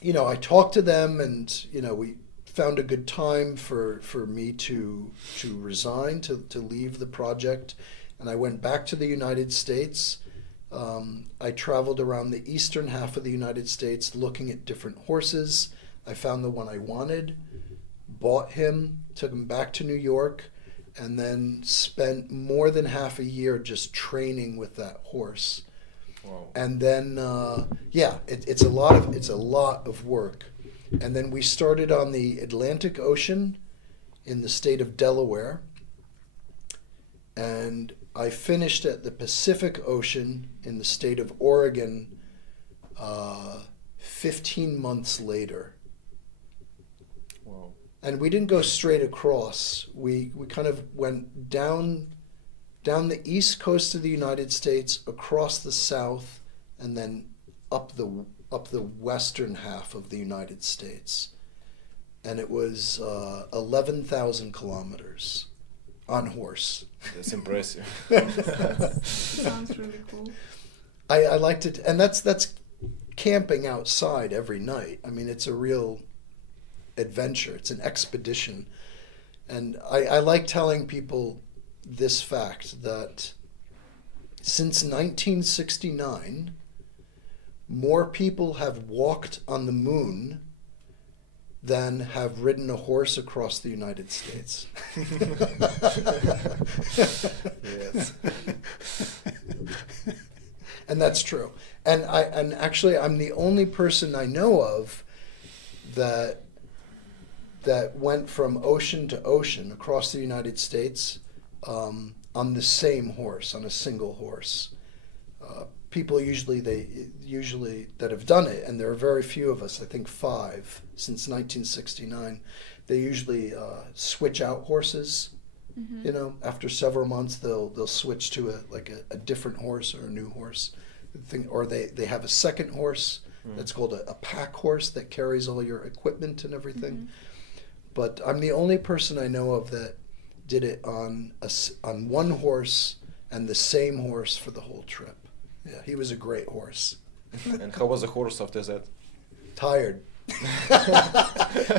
you know, I talked to them, and, you know, we found a good time for me to resign, to leave the project. And I went back to the United States. I traveled around the eastern half of the United States looking at different horses. I found the one I wanted, bought him, took him back to New York, and then spent more than half a year just training with that horse. Wow. And then, it's a lot of work. And then we started on the Atlantic Ocean in the state of Delaware, and I finished at the Pacific Ocean in the state of Oregon 15 months later. Wow. And we didn't go straight across. We kind of went down the east coast of the United States, across the south, and then up the western half of the United States. And it was 11,000 kilometers on horse. That's impressive. Sounds really cool. I liked it, and that's camping outside every night. I mean, it's a real adventure. It's an expedition. And I like telling people this fact, that since 1969, more people have walked on the moon than have ridden a horse across the United States. Yes. And that's true. And actually I'm the only person I know of that went from ocean to ocean across the United States on the same horse, on a single horse. People usually that have done it, and there are very few of us, I think 5 since 1969, they usually switch out horses. Mm-hmm. You know, after several months they'll switch to a different horse or a new horse. Or they have a second horse that's called a pack horse that carries all your equipment and everything. Mm-hmm. But I'm the only person I know of that did it on one horse and the same horse for the whole trip. Yeah, he was a great horse. And how was the horse after that? Tired.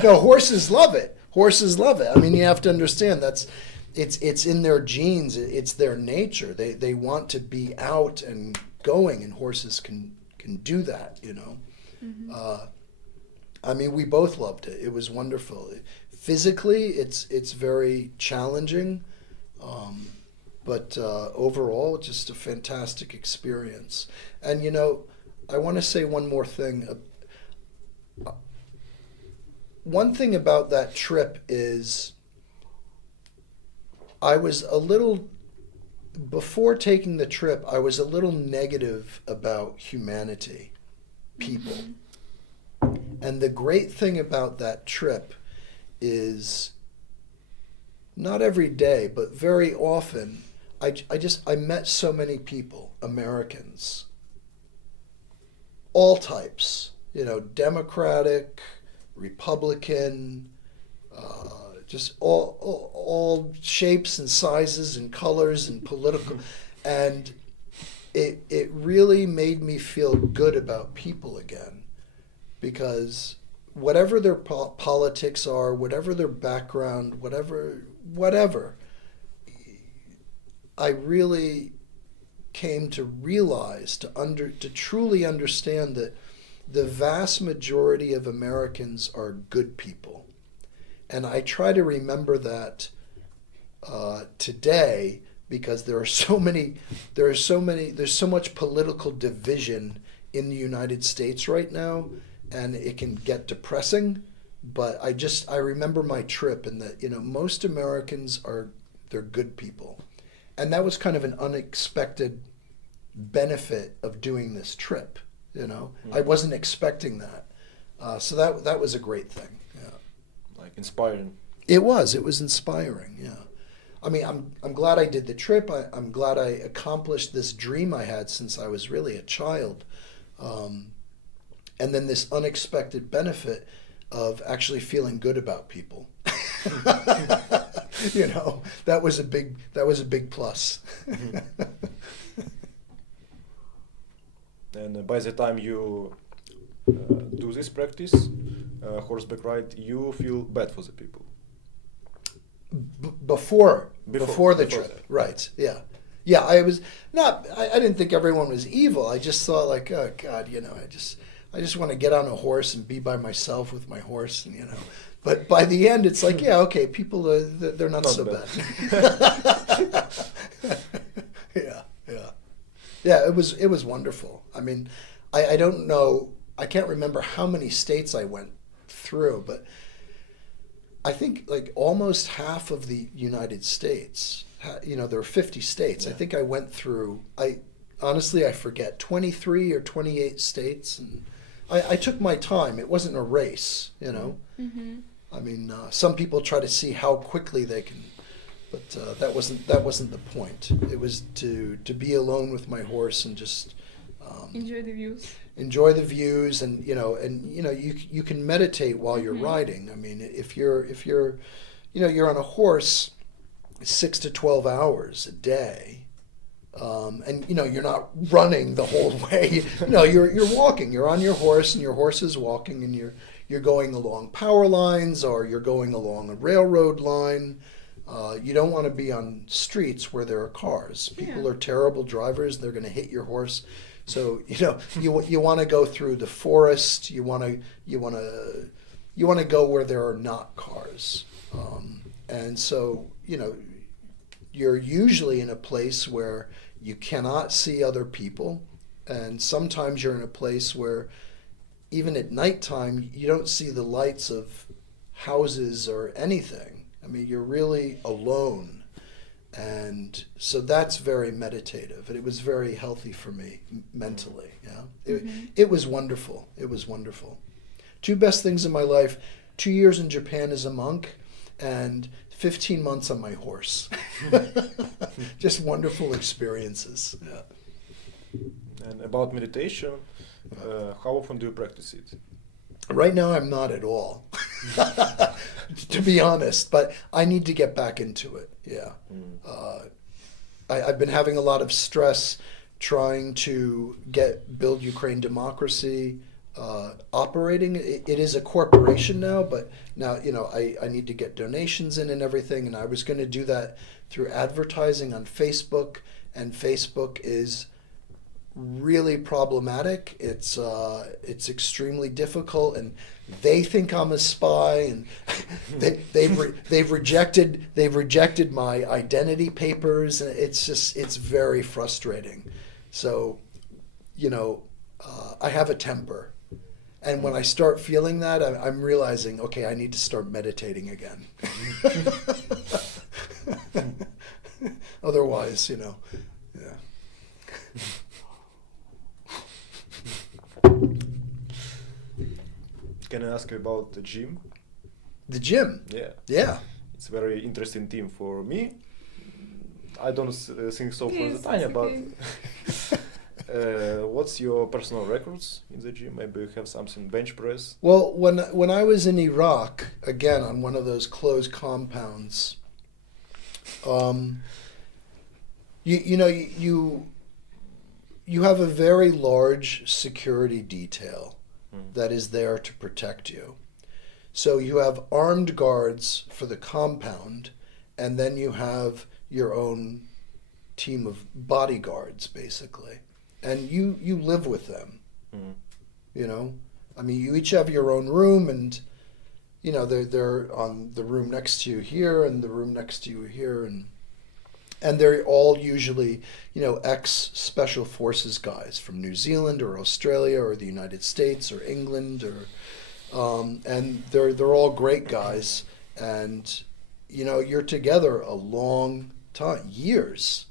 No, horses love it. Horses love it. I mean, you have to understand it's in their genes. It's their nature. They want to be out and going, and horses can do that. You know. I mean, we both loved it. It was wonderful. Physically, it's very challenging, but overall, just a fantastic experience. And you know, I want to say one more thing. One thing about that trip is before taking the trip, I was a little negative about humanity, people. And the great thing about that trip is not every day, but very often, I met so many people, Americans, all types, you know, Democratic, Republican, just all shapes and sizes and colors and political, and it really made me feel good about people again, because whatever their politics are, whatever their background, whatever, I really came to realize, to truly understand that the vast majority of Americans are good people. And I try to remember that today, because there's so much political division in the United States right now, and it can get depressing. But I remember my trip, and that, you know, most Americans they're good people. And that was kind of an unexpected benefit of doing this trip, you know. I wasn't expecting that. So that was a great thing. Yeah. Like inspiring. It was inspiring, yeah. I mean, I'm glad I did the trip. I'm glad I accomplished this dream I had since I was really a child. And then this unexpected benefit of actually feeling good about people. You know, that was a big plus. And by the time you do this practice, horseback ride, you feel bad for the people. Before the trip, right? Yeah, yeah. I didn't think everyone was evil. I just thought, like, oh God, you know, I just want to get on a horse and be by myself with my horse, and you know. But by the end, it's like, yeah, okay, people they're not so bad. Yeah. It was wonderful. I mean, I don't know. I can't remember how many states I went through, but I think like almost half of the United States, you know, there are 50 states. Yeah. I think I went through, honestly, I forget, 23 or 28 states. And I took my time. It wasn't a race, you know. Mm-hmm. I mean, some people try to see how quickly they can, but that wasn't the point. It was to be alone with my horse and just enjoy the views. Enjoy the views, and you know, you can meditate while you're riding. I mean, if you're you know, you're on a horse 6 to 12 hours a day, and you know, you're not running the whole way. You know, you're walking. You're on your horse, and your horse is walking, and you're going along power lines, or you're going along a railroad line. You don't want to be on streets where there are cars. People are terrible drivers. They're going to hit your horse. So you know, you want to go through the forest. You want to go where there are not cars. And so, you know, you're usually in a place where you cannot see other people, and sometimes you're in a place where even at nighttime you don't see the lights of houses or anything. I mean, you're really alone. And so that's very meditative, and it was very healthy for me mentally. Yeah, it was wonderful. It was wonderful. 2 best things in my life: 2 years in Japan as a monk, and 15 months on my horse. Just wonderful experiences. Yeah. And about meditation, how often do you practice it? Right now, I'm not at all, to be honest, but I need to get back into it. Yeah. I've been having a lot of stress trying to build Ukraine democracy, operating. It is a corporation now, but now, I need to get donations in and everything, and I was going to do that through advertising on Facebook, and Facebook is really problematic. It's extremely difficult, and they think I'm a spy, and they've rejected my identity papers, and it's very frustrating. So, I have a temper. And when I start feeling that, I'm realizing, okay, I need to start meditating again. Otherwise, yeah. Can I ask you about the gym? The gym? Yeah. Yeah. It's a very interesting theme for me. I don't think so for Yes, the Tanya, it's but okay. what's your personal records in the gym? Maybe you have something bench press. Well, when I was in Iraq, again on one of those closed compounds, you have a very large security detail that is there to protect you. So you have armed guards for the compound, and then you have your own team of bodyguards, basically. And you live with them, you each have your own room, and, they're on the room next to you here and the room next to you here, and they're all usually, ex-special forces guys from New Zealand or Australia or the United States or England, and they're all great guys, and, you're together a long time, years,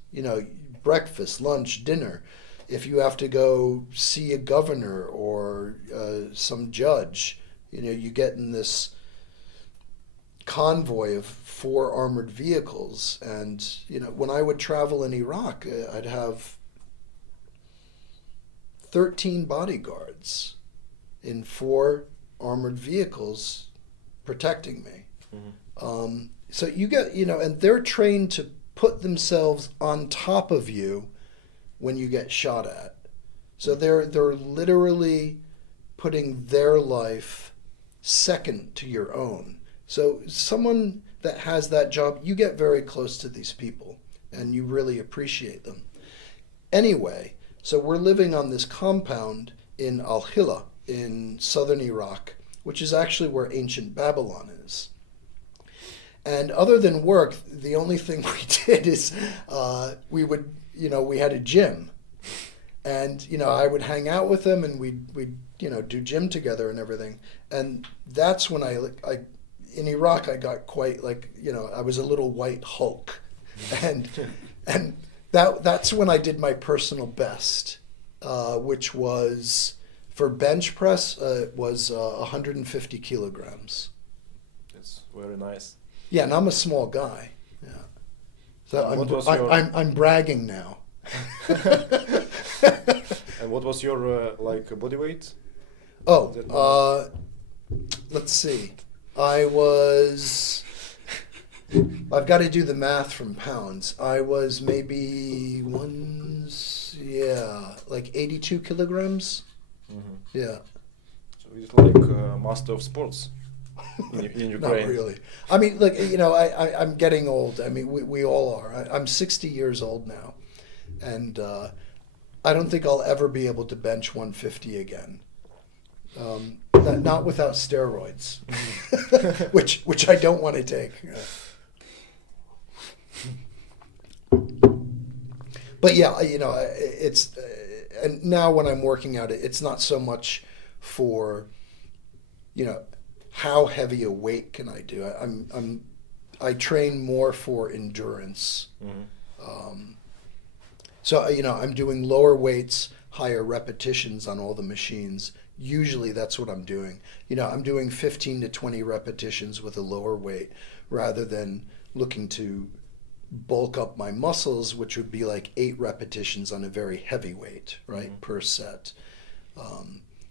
breakfast, lunch, dinner. If you have to go see a governor or some judge, you get in this convoy of 4 armored vehicles, and when I would travel in Iraq, I'd have 13 bodyguards in 4 armored vehicles protecting me. So you get, and they're trained to put themselves on top of you when you get shot at. So they're literally putting their life second to your own. So someone that has that job, you get very close to these people and you really appreciate them. Anyway, so we're living on this compound in Al-Hila in southern Iraq, which is actually where ancient Babylon is. And other than work, the only thing we did is we had a gym. And, I would hang out with them, and we'd do gym together and everything. And that's when I in Iraq, I got quite I was a little white Hulk. And that's when I did my personal best, which was, for bench press, was 150 kilograms. That's very nice. Yeah, and I'm a small guy. Yeah, so I'm bragging now. And what was your body weight? Oh, let's see. I've got to do the math from pounds. I was maybe 82 kilograms. Mm-hmm. Yeah. So it's like master of sports in Ukraine. Not really. I mean, look, I'm getting old. I mean, we all are. I'm 60 years old now, and I don't think I'll ever be able to bench 150 again. Not without steroids, which I don't want to take. But yeah, it's and now when I'm working out, it's not so much for, how heavy a weight can I do. I train more for endurance. Mm-hmm. So I'm doing lower weights, higher repetitions on all the machines. Usually that's what I'm doing. I'm doing 15 to 20 repetitions with a lower weight rather than looking to bulk up my muscles, which would be like 8 repetitions on a very heavy weight, right, mm-hmm. per set.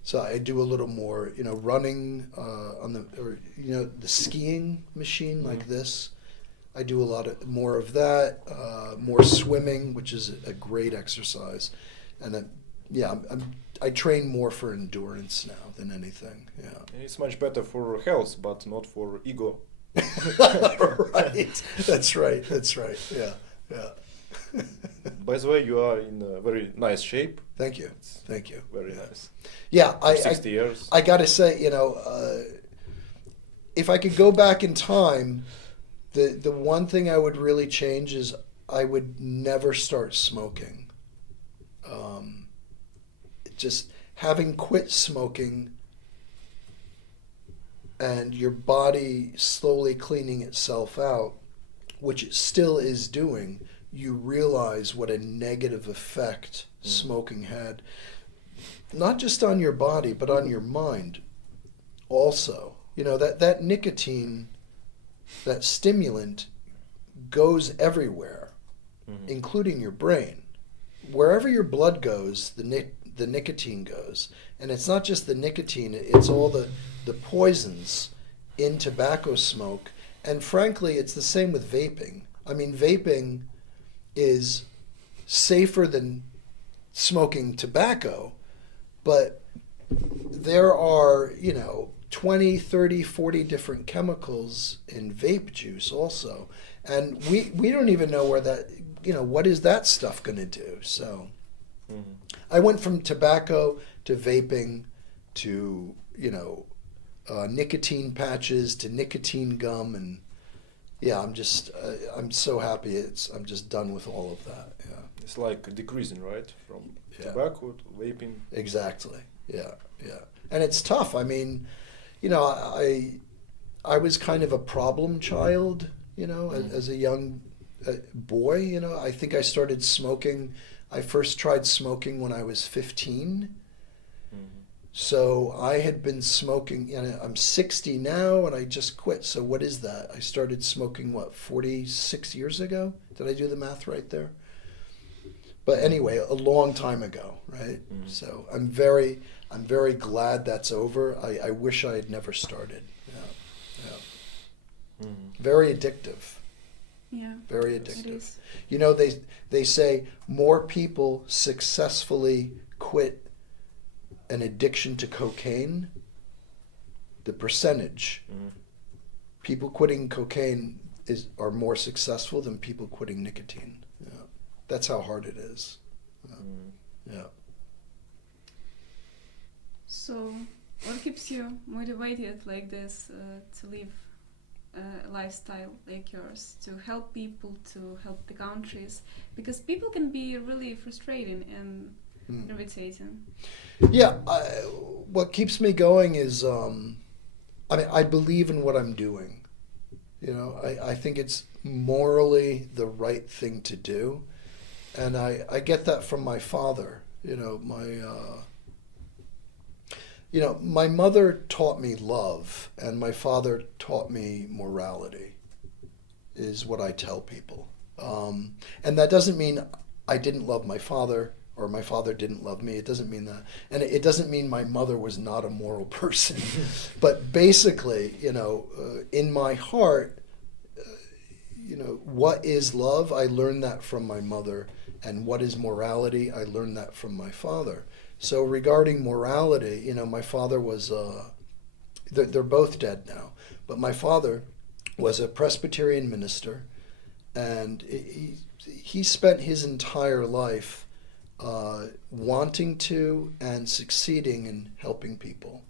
So I do a little more, running on the skiing machine mm-hmm. like this. I do a lot more of that, more swimming, which is a great exercise, and then I train more for endurance now than anything. Yeah. It's much better for health, but not for ego. Right. That's right. That's right. Yeah. Yeah. By the way, you are in a very nice shape. Thank you. Thank you. Very Yeah. nice. Yeah. For 60 years. I got to say, if I could go back in time, the one thing I would really change is I would never start smoking. Just having quit smoking and your body slowly cleaning itself out, which it still is doing, you realize what a negative effect smoking had, not just on your body, but on your mind also. That nicotine, that stimulant, goes everywhere, including your brain. Wherever your blood goes, the nicotine goes. And it's not just the nicotine, it's all the poisons in tobacco smoke. And frankly, it's the same with vaping. I mean, vaping is safer than smoking tobacco, but there are, 20, 30, 40 different chemicals in vape juice also. And we don't even know where that, what is that stuff going to do? So I went from tobacco to vaping to, nicotine patches to nicotine gum. And yeah, I'm so happy I'm just done with all of that. Yeah. It's like decreasing, right? From tobacco to vaping. Exactly. Yeah. Yeah. And it's tough. I mean, I was kind of a problem child, as a young boy. I think I started smoking. I first tried smoking when I was 15. So I had been smoking, I'm 60 now and I just quit. So what is that? I started smoking, 46 years ago? Did I do the math right there? But anyway, a long time ago, right? So I'm very glad that's over. I wish I had never started. Yeah. Very addictive. Yeah. Very addictive. It is. They say more people successfully quit an addiction to cocaine. The percentage people quitting cocaine are more successful than people quitting nicotine. Yeah. That's how hard it is. Yeah. So, what keeps you motivated like this to live a lifestyle like yours, to help people, to help the countries? Because people can be really frustrating and irritating. Yeah, what keeps me going is, I believe in what I'm doing. I think it's morally the right thing to do. And I get that from my father. My mother taught me love, and my father taught me morality, is what I tell people. And that doesn't mean I didn't love my father, or my father didn't love me. It doesn't mean that. And it doesn't mean my mother was not a moral person. But basically, in my heart, what is love? I learned that from my mother. And what is morality? I learned that from my father. So regarding morality, my father was, they're both dead now, but my father was a Presbyterian minister, and he spent his entire life wanting to and succeeding in helping people.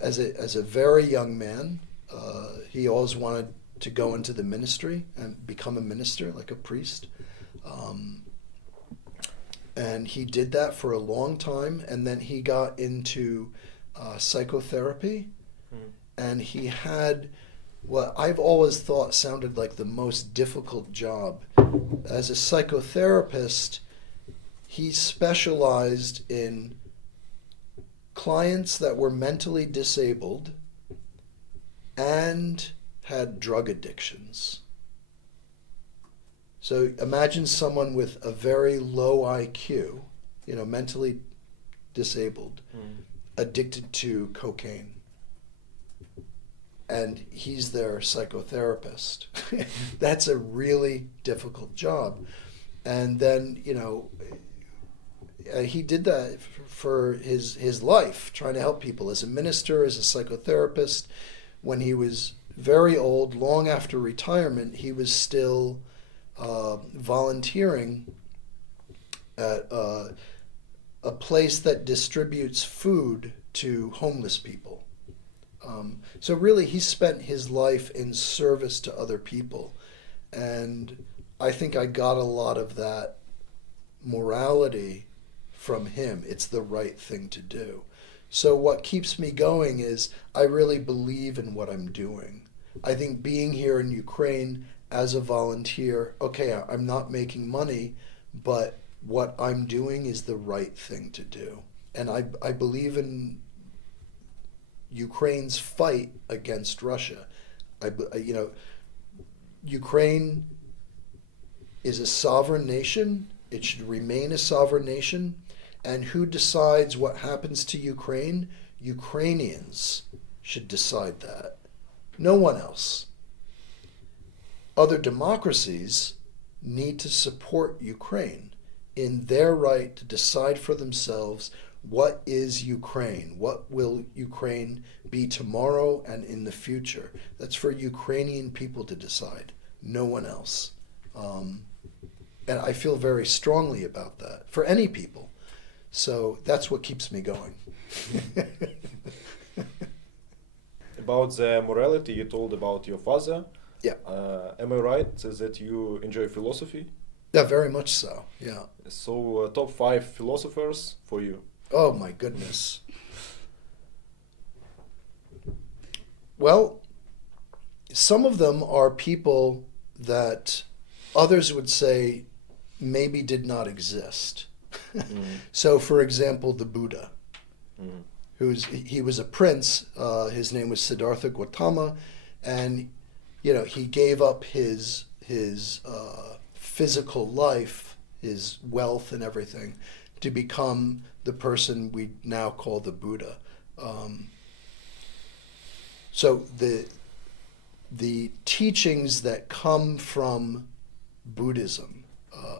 As a very young man, he always wanted to go into the ministry and become a minister, like a priest. And he did that for a long time, and then he got into psychotherapy, and he had what I've always thought sounded like the most difficult job. As a psychotherapist, he specialized in clients that were mentally disabled and had drug addictions. So imagine someone with a very low IQ, mentally disabled, addicted to cocaine. And he's their psychotherapist. That's a really difficult job. And then, he did that for his life, trying to help people as a minister, as a psychotherapist. When he was very old, long after retirement, he was still volunteering at a place that distributes food to homeless people. So really, he spent his life in service to other people. And I think I got a lot of that morality from him. It's the right thing to do. So what keeps me going is I really believe in what I'm doing. I think being here in Ukraine as a volunteer, okay, I'm not making money, but what I'm doing is the right thing to do. And I believe in Ukraine's fight against Russia. Ukraine is a sovereign nation. It should remain a sovereign nation. And who decides what happens to Ukraine? Ukrainians should decide that. No one else. Other democracies need to support Ukraine in their right to decide for themselves what is Ukraine, what will Ukraine be tomorrow and in the future. That's for Ukrainian people to decide, no one else. And I feel very strongly about that, for any people. So that's what keeps me going. About the morality, you told about your father. Yeah. Am I right that you enjoy philosophy? Yeah, very much so, yeah. So top 5 philosophers for you. Oh my goodness. Well, some of them are people that others would say maybe did not exist. So, for example, the Buddha, he was a prince. His name was Siddhartha Gautama, and he gave up his physical life, his wealth, and everything to become the person we now call the Buddha. So the teachings that come from Buddhism,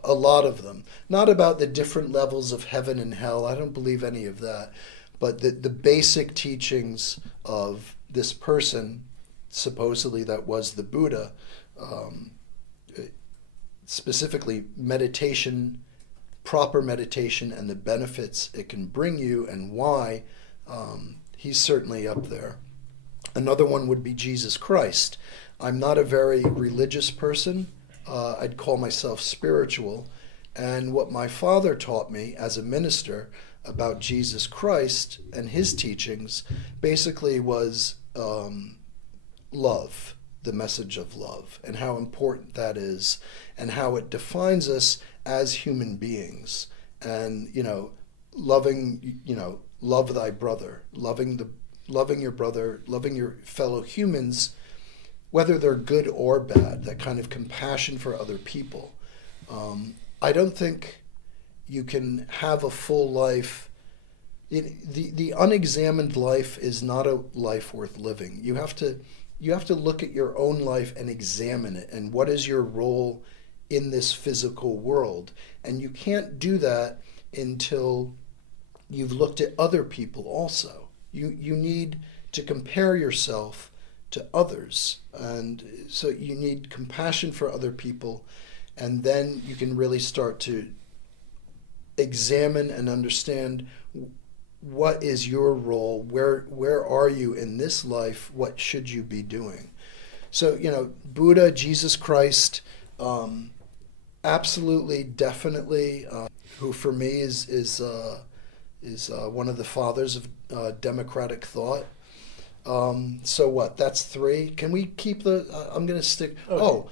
a lot of them, not about the different levels of heaven and hell, I don't believe any of that, but the basic teachings of this person, supposedly that was the Buddha, specifically meditation, proper meditation, and the benefits it can bring you and why, he's certainly up there. Another one would be Jesus Christ. I'm not a very religious person. I'd call myself spiritual. And what my father taught me as a minister about Jesus Christ and his teachings basically was love, the message of love, and how important that is, and how it defines us as human beings. And, loving, love thy brother, loving your brother, loving your fellow humans, whether they're good or bad, that kind of compassion for other people. I don't think you can have a full life. The unexamined life is not a life worth living. You have to look at your own life and examine it, and what is your role in this physical world. And you can't do that until you've looked at other people also. You need to compare yourself to others, and so you need compassion for other people, and then you can really start to examine and understand what is your role, where are you in this life, what should you be doing. So, Buddha, Jesus Christ, absolutely, definitely, who for me is one of the fathers of democratic thought. So what? That's 3. Can we keep I'm going to stick. Okay.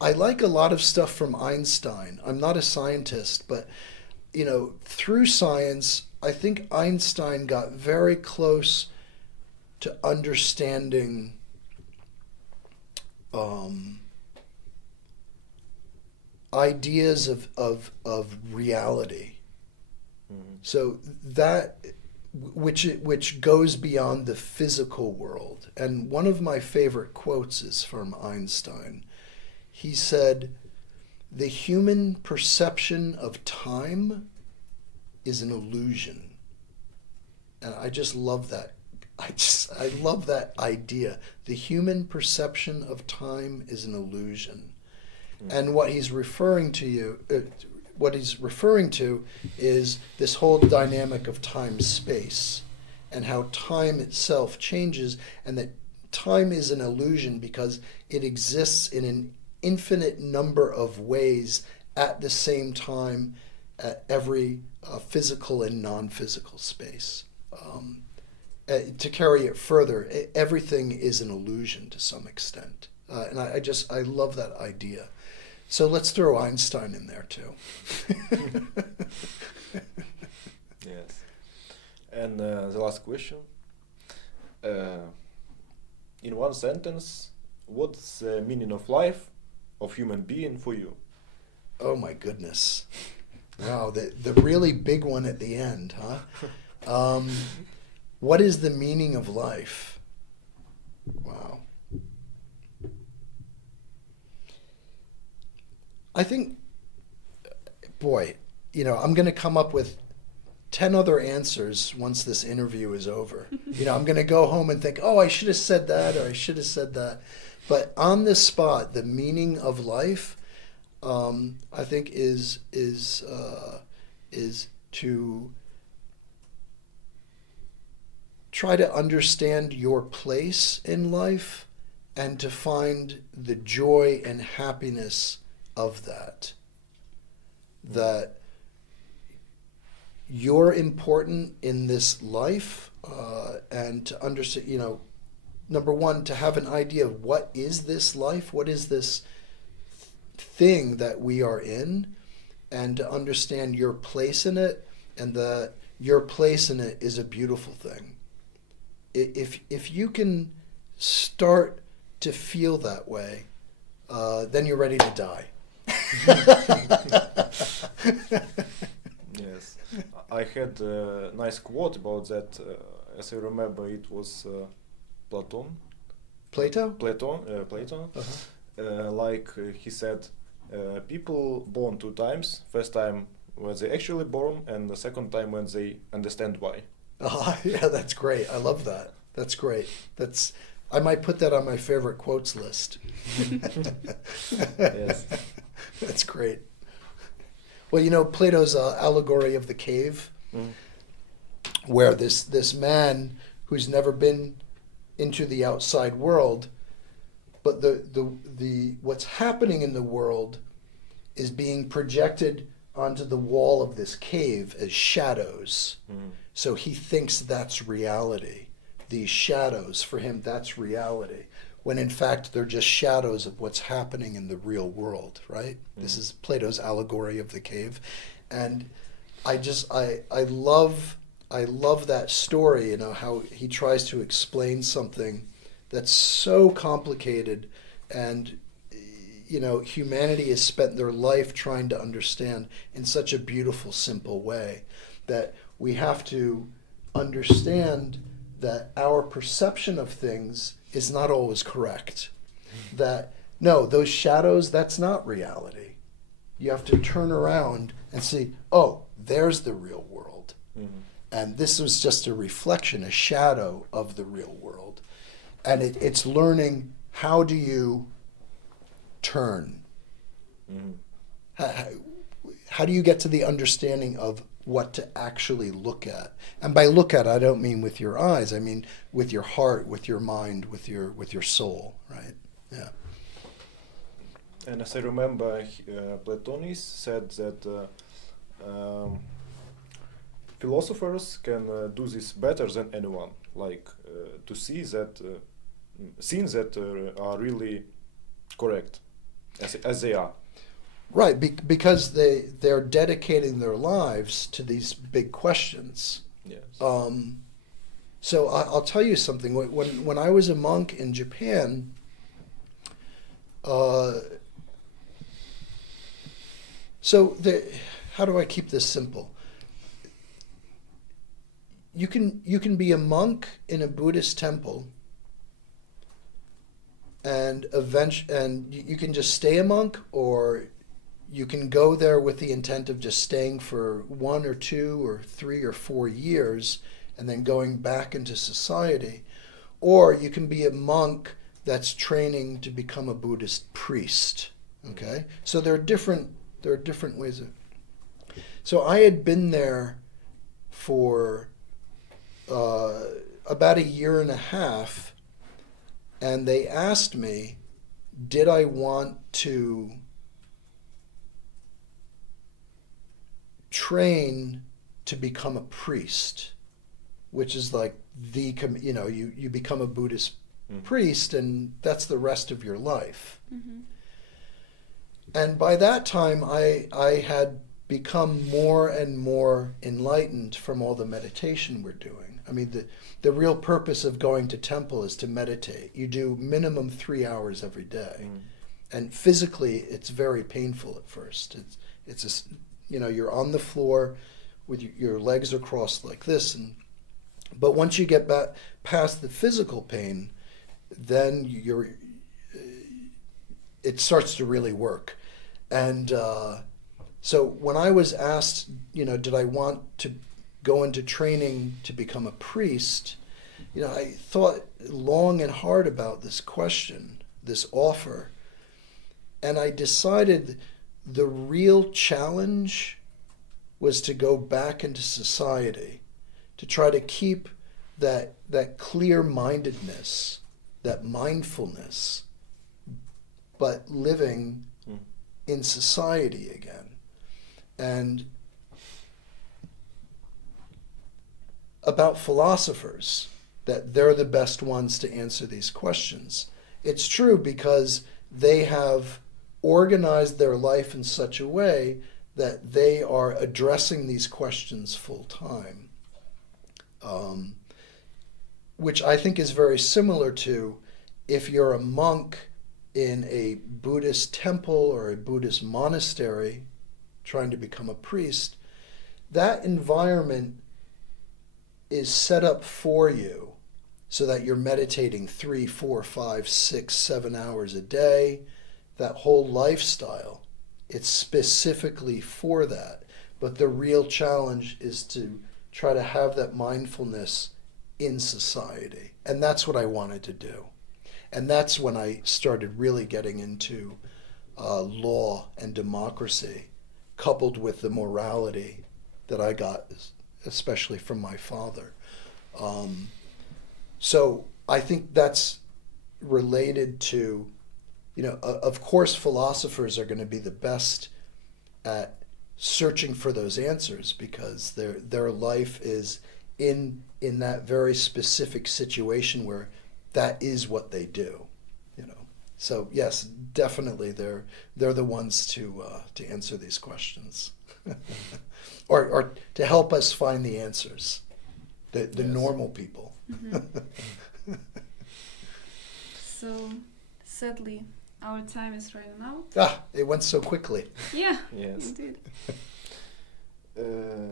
I like a lot of stuff from Einstein. I'm not a scientist, but through science, I think Einstein got very close to understanding ideas of reality. So that which goes beyond the physical world. And one of my favorite quotes is from Einstein. He said, "The human perception of time is an illusion. And I just love that. I love that idea. The human perception of time is an illusion. And what he's referring to is this whole dynamic of time-space and how time itself changes, and that time is an illusion because it exists in an infinite number of ways at the same time at every physical and non-physical space. To carry it further, everything is an illusion to some extent. And I love that idea. So let's throw Einstein in there too. Yes. And the last question. In one sentence, what's the meaning of life of human being for you? Oh my goodness. Wow, the really big one at the end, huh? What is the meaning of life? Wow. I think, boy, I'm going to come up with 10 other answers once this interview is over. I'm going to go home and think, oh, I should have said that, or I should have said that. But on the spot, the meaning of life, I think is to try to understand your place in life and to find the joy and happiness of that. That you're important in this life, and to understand, number one, to have an idea of what is this life, what is this thing that we are in, and to understand your place in it, and that your place in it is a beautiful thing. If you can start to feel that way, then you're ready to die. Yes. I had a nice quote about that. As I remember, it was Plato. He said, people born two times. First time when they actually born, and the second time when they understand why. Yeah, that's great. I love that. That's great. I might put that on my favorite quotes list. Yes. That's great. Well, Plato's allegory of the cave, where this man who's never been into the outside world, but the what's happening in the world is being projected onto the wall of this cave as shadows. So he thinks that's reality. These shadows, for him, that's reality. When in fact, they're just shadows of what's happening in the real world, right? This is Plato's allegory of the cave. And I love that story, how he tries to explain something that's so complicated, and humanity has spent their life trying to understand in such a beautiful, simple way, that we have to understand that our perception of things is not always correct. That, no, those shadows, that's not reality. You have to turn around and see, oh, there's the real world. And this was just a reflection, a shadow of the real world. And it's learning, how do you turn? How do you get to the understanding of what to actually look at? And by look at, I don't mean with your eyes. I mean with your heart, with your mind, with your soul, right? Yeah. And as I remember, Platonis said that philosophers can do this better than anyone, to see that things that are really correct as they are. Right, because they're dedicating their lives to these big questions. Yes. So I'll tell you something. When I was a monk in Japan, how do I keep this simple? You can be a monk in a Buddhist temple, and you can just stay a monk, or you can go there with the intent of just staying for 1 or 2 or 3 or 4 years and then going back into society, or you can be a monk that's training to become a Buddhist priest. Okay, so there are different ways of. So I had been there for about a year and a half, and they asked me, did I want to train to become a priest, which is like you become a Buddhist priest, and that's the rest of your life. Mm-hmm. And by that time, I had become more and more enlightened from all the meditation we're doing. I mean, the real purpose of going to temple is to meditate. You do minimum 3 hours every day. And physically, it's very painful at first. You're on the floor with your legs are crossed like this. But once you get back past the physical pain, then it starts to really work. And so when I was asked, did I want to go into training to become a priest, I thought long and hard about this question, this offer. And I decided the real challenge was to go back into society, to try to keep that clear-mindedness, that mindfulness, but living in society again. And about philosophers, that they're the best ones to answer these questions. It's true because they have organized their life in such a way that they are addressing these questions full time, which I think is very similar to if you're a monk in a Buddhist temple or a Buddhist monastery trying to become a priest. That environment is set up for you so that you're meditating 3, 4, 5, 6, 7 hours a day. That whole lifestyle, it's specifically for that. But the real challenge is to try to have that mindfulness in society. And that's what I wanted to do. And that's when I started really getting into law and democracy, coupled with the morality that I got, especially from my father. So I think that's related to, of course philosophers are going to be the best at searching for those answers because their life is in that very specific situation where that is what they do, So yes, definitely they're the ones to answer these questions, or to help us find the answers, the Yes. normal people. Mm-hmm. So sadly, our time is running out. It went so quickly. Yeah, Yes. indeed.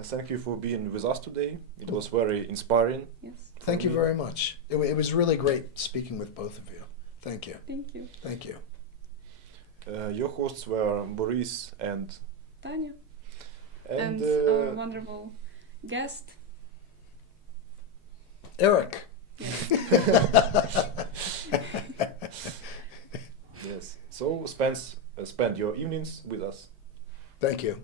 Thank you for being with us today. It was very inspiring. Yes. Thank you very much. It was really great speaking with both of you. Thank you. Thank you. Thank you. Your hosts were Boris and Tanya. and Our wonderful guest. Eric. Yes. Yes. So spend your evenings with us. Thank you.